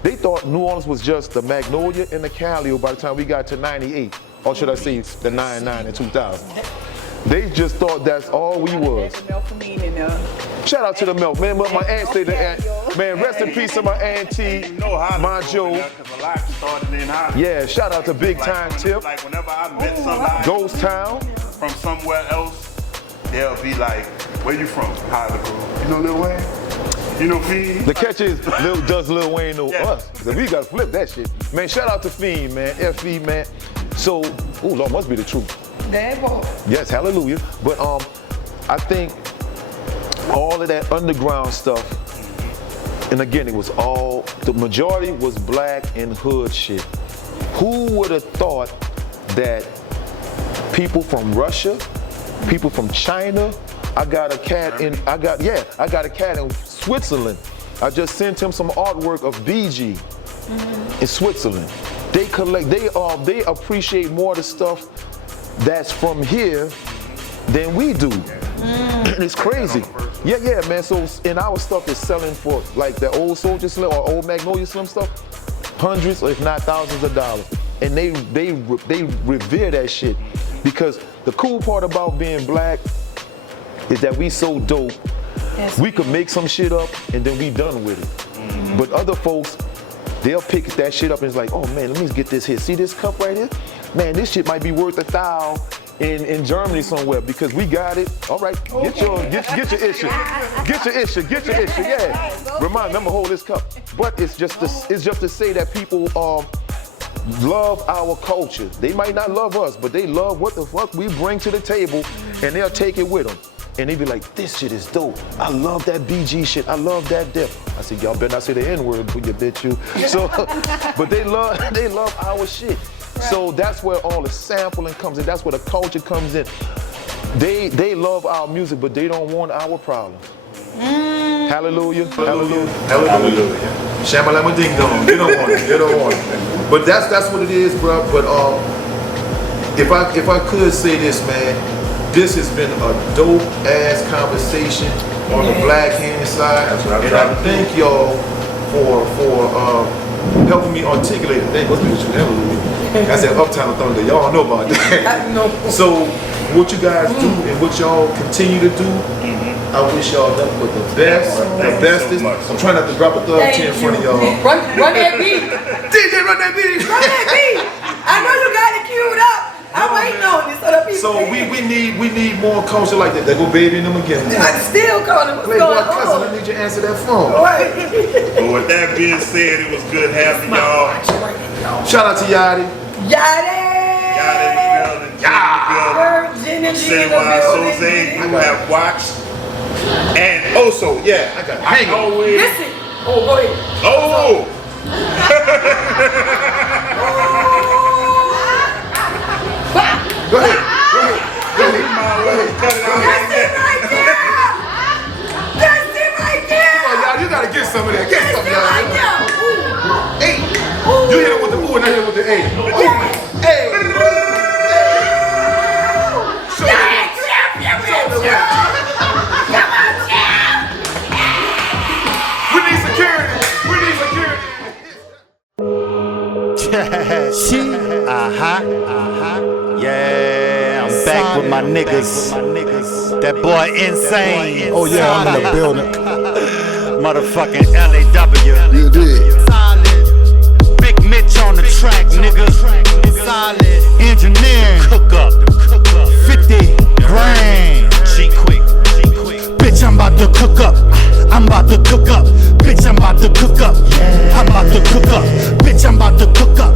they thought New Orleans was just the Magnolia and the Calio by the time we got to 98, or should I say the 99 and 2000. They just thought that's all we was. Shout out to the milk, man. My aunt stayed there. Man, rest in peace to my auntie, my Joe. Yeah, shout out to Big Time Tip. Like whenever I met somebody Ghost Town from somewhere else, they'll be like, "Where you from?" Hollywood. You know Lil Wayne? You know Fiend? The catch is, does Lil Wayne know us? We gotta flip that shit. Man, shout out to Fiend, man, FE, man. So, ooh, Lord, must be the truth. Yes, hallelujah. But I think all of that underground stuff, and again, it was all, the majority was black and hood shit. Who would have thought that people from Russia, people from China, I got a cat in Switzerland. I just sent him some artwork of BG in Switzerland. They collect, they appreciate more of the stuff that's from here than we do. It's crazy. Yeah, man. So, and our stuff is selling for like the old Soldier Slim or old Magnolia Slim stuff, hundreds, if not thousands of dollars. And they revere that shit because the cool part about being black is that we so dope. Yes. We could make some shit up and then we done with it. But other folks, they'll pick that shit up and it's like, oh man, let me get this here. See this cup right here? Man, this shit might be worth $1,000 in Germany somewhere because we got it. All right, get your issue. Get your issue, yeah. Remind me, I'm gonna hold this cup. But it's just to say that people love our culture. They might not love us, but they love what the fuck we bring to the table and they'll take it with them. And they be like, this shit is dope. I love that BG shit. I love that dip. I said, y'all better not say the N-word when you bitch you. So, but they love our shit. Right. So that's where all the sampling comes in. That's where the culture comes in. They love our music, but they don't want our problems. Hallelujah. Hallelujah. Hallelujah. Shamalama ding dong. They don't want it. They don't want it. But that's what it is, bro. But if I could say this, man, this has been a dope ass conversation on the black hand side, and I thank y'all for helping me articulate it. Thank you. I said Uptown Thunder. Y'all know about that. So what you guys do and what y'all continue to do, I wish y'all nothing but the best, the bestest. I'm trying not to drop a thug in front of y'all. Run that beat. DJ, run that beat. Run that beat. I know you got it queued up. I'm waiting on this. So we need more culture like that. They go baby in them again. I'm still calling. What's going on? Cousin, I need you to answer that phone. Right. But with that being said, it was good having y'all. Shout out to Yatta. Yatta Melon. Citywide Sozey, you have watched. And also, yeah, I got hang always. Listen. Oh, go ahead. Oh. Go ahead. That's it right there. That's it right there. Come on, y'all, you gotta get some of that. Get some of that. Right there. Hey, you hit it with the ooh and I hit it with the A. Hey. Show them. Come on, champ. We need security. Yeah, I'm back with my niggas. That boy insane. Oh yeah, I'm in the building. Motherfucking LAW. You did. Solid. Big Mitch on the track, nigga. Solid. Engineering. Cook up. 50 grand. G quick. Bitch, I'm about to cook up. I'm about to cook up. Bitch, I'm about to cook up. I'm about to cook up. Bitch, I'm about to cook up.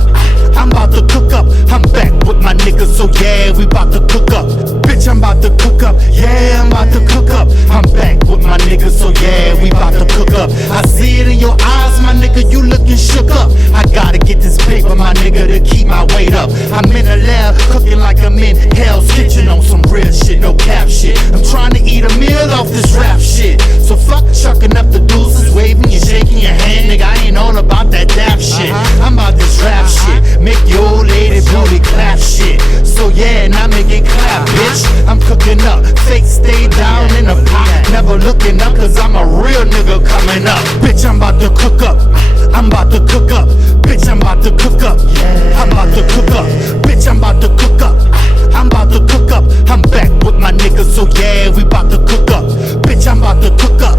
I'm about to cook up. I'm back with my niggas, so yeah, we about to cook up. Bitch, I'm about to cook up. Yeah, I'm about to cook up. I'm back with my niggas, so yeah, we about to cook up. I see it in your eyes, my nigga, you looking shook up. I gotta get this paper, my nigga, to keep my weight up. I'm in the lab, cooking like I'm in Hell's Kitchen on some real shit, no cap shit. I'm trying to eat a meal off this rap shit. So fuck shucking up the deuces, waving and shaking your hand, nigga, I ain't all about that dap shit. I'm about this rap shit. Make your old lady booty clap shit. So looking up, cause I'm a real nigga coming up. Bitch, I'm about to cook up. I'm about to cook up. Bitch, I'm about to cook up. I'm about to cook up. Bitch, I'm about to cook up. I'm about to cook up. I'm back with my niggas, so yeah, we about to cook up. Bitch, I'm about to cook up.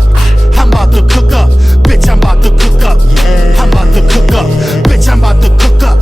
I'm about to cook up. Bitch, I'm about to cook up. I'm about to cook up. Bitch, I'm about to cook up.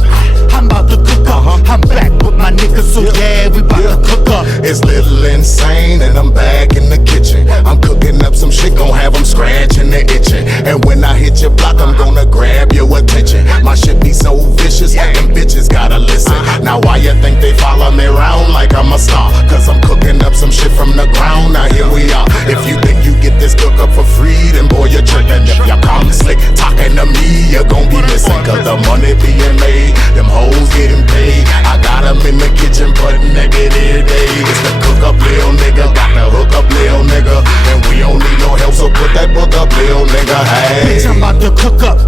I'm about to cook up. I'm back with my niggas, so yeah, we about to cook up. It's little insane and I'm back in the kitchen. I'm cooking up some shit, gon' have them scratching and itching. And when I hit your block, I'm gonna grab your attention. My shit be so vicious, them bitches gotta listen. Now why you think they follow me around like I'm a star? Cause I'm cooking up some shit from the ground, now here we are. If you think you get this cook up for free, then boy you're tripping. If you come slick talking to me, you're gon' be missing. Cause the money being made, them hoes getting paid. I got them in the kitchen putting naked every day. It's the cook up little nigga, got the hook up little nigga. And we don't need no help, so put that book up little nigga. Hey, bitch, I'm about to cook up.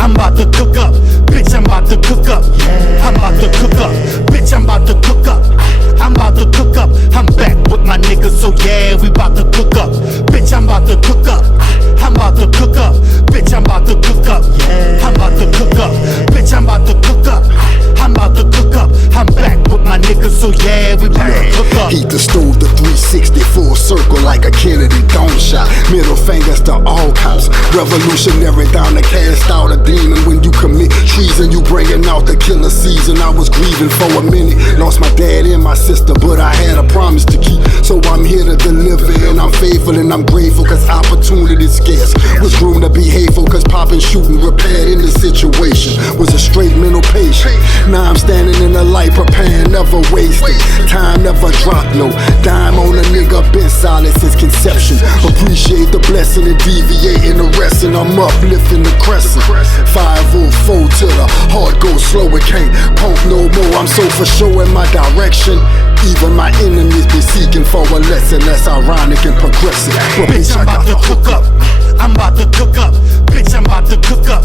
I'm about to cook up. Bitch, I'm about to cook up. I'm about to cook up. Bitch, I'm about to cook up. I'm about to cook up. I'm back with my niggas, so yeah, we about to cook up. Bitch, I'm about to cook up. I'm about to cook up. Bitch, I'm about to cook up. I'm about to cook up. Bitch, I'm about to cook up. I'm about to cook up. I'm back with my niggas, so yeah, we about to cook up. Heat the stove to 360, full circle like a Kennedy dome shot. Middle fingers to all cops. Revolutionary down to cast out a demon. When you commit treason, you bringing out the killer season. I was grieving for a minute, lost my dad and my sister, but I had a promise to keep. So I'm here to deliver, and I'm faithful and I'm grateful, cause opportunity's scarce. Was room to be hateful, cause popping, shooting, repaired in the situation. Was a straight mental patient. Now I'm standing in the light, preparing, never wasted. Time never dropped, no dime on a nigga, been solid since conception. Appreciate the blessing and deviating the rest, and I'm uplifting the crescent. 504 till the heart goes slow, it can't pump no more. I'm so for sure in my direction. Even my enemies be seeking for a lesson that's ironic and progressive. But bitch, I'm about to cook up. I'm about to cook up. Bitch, I'm about to cook up.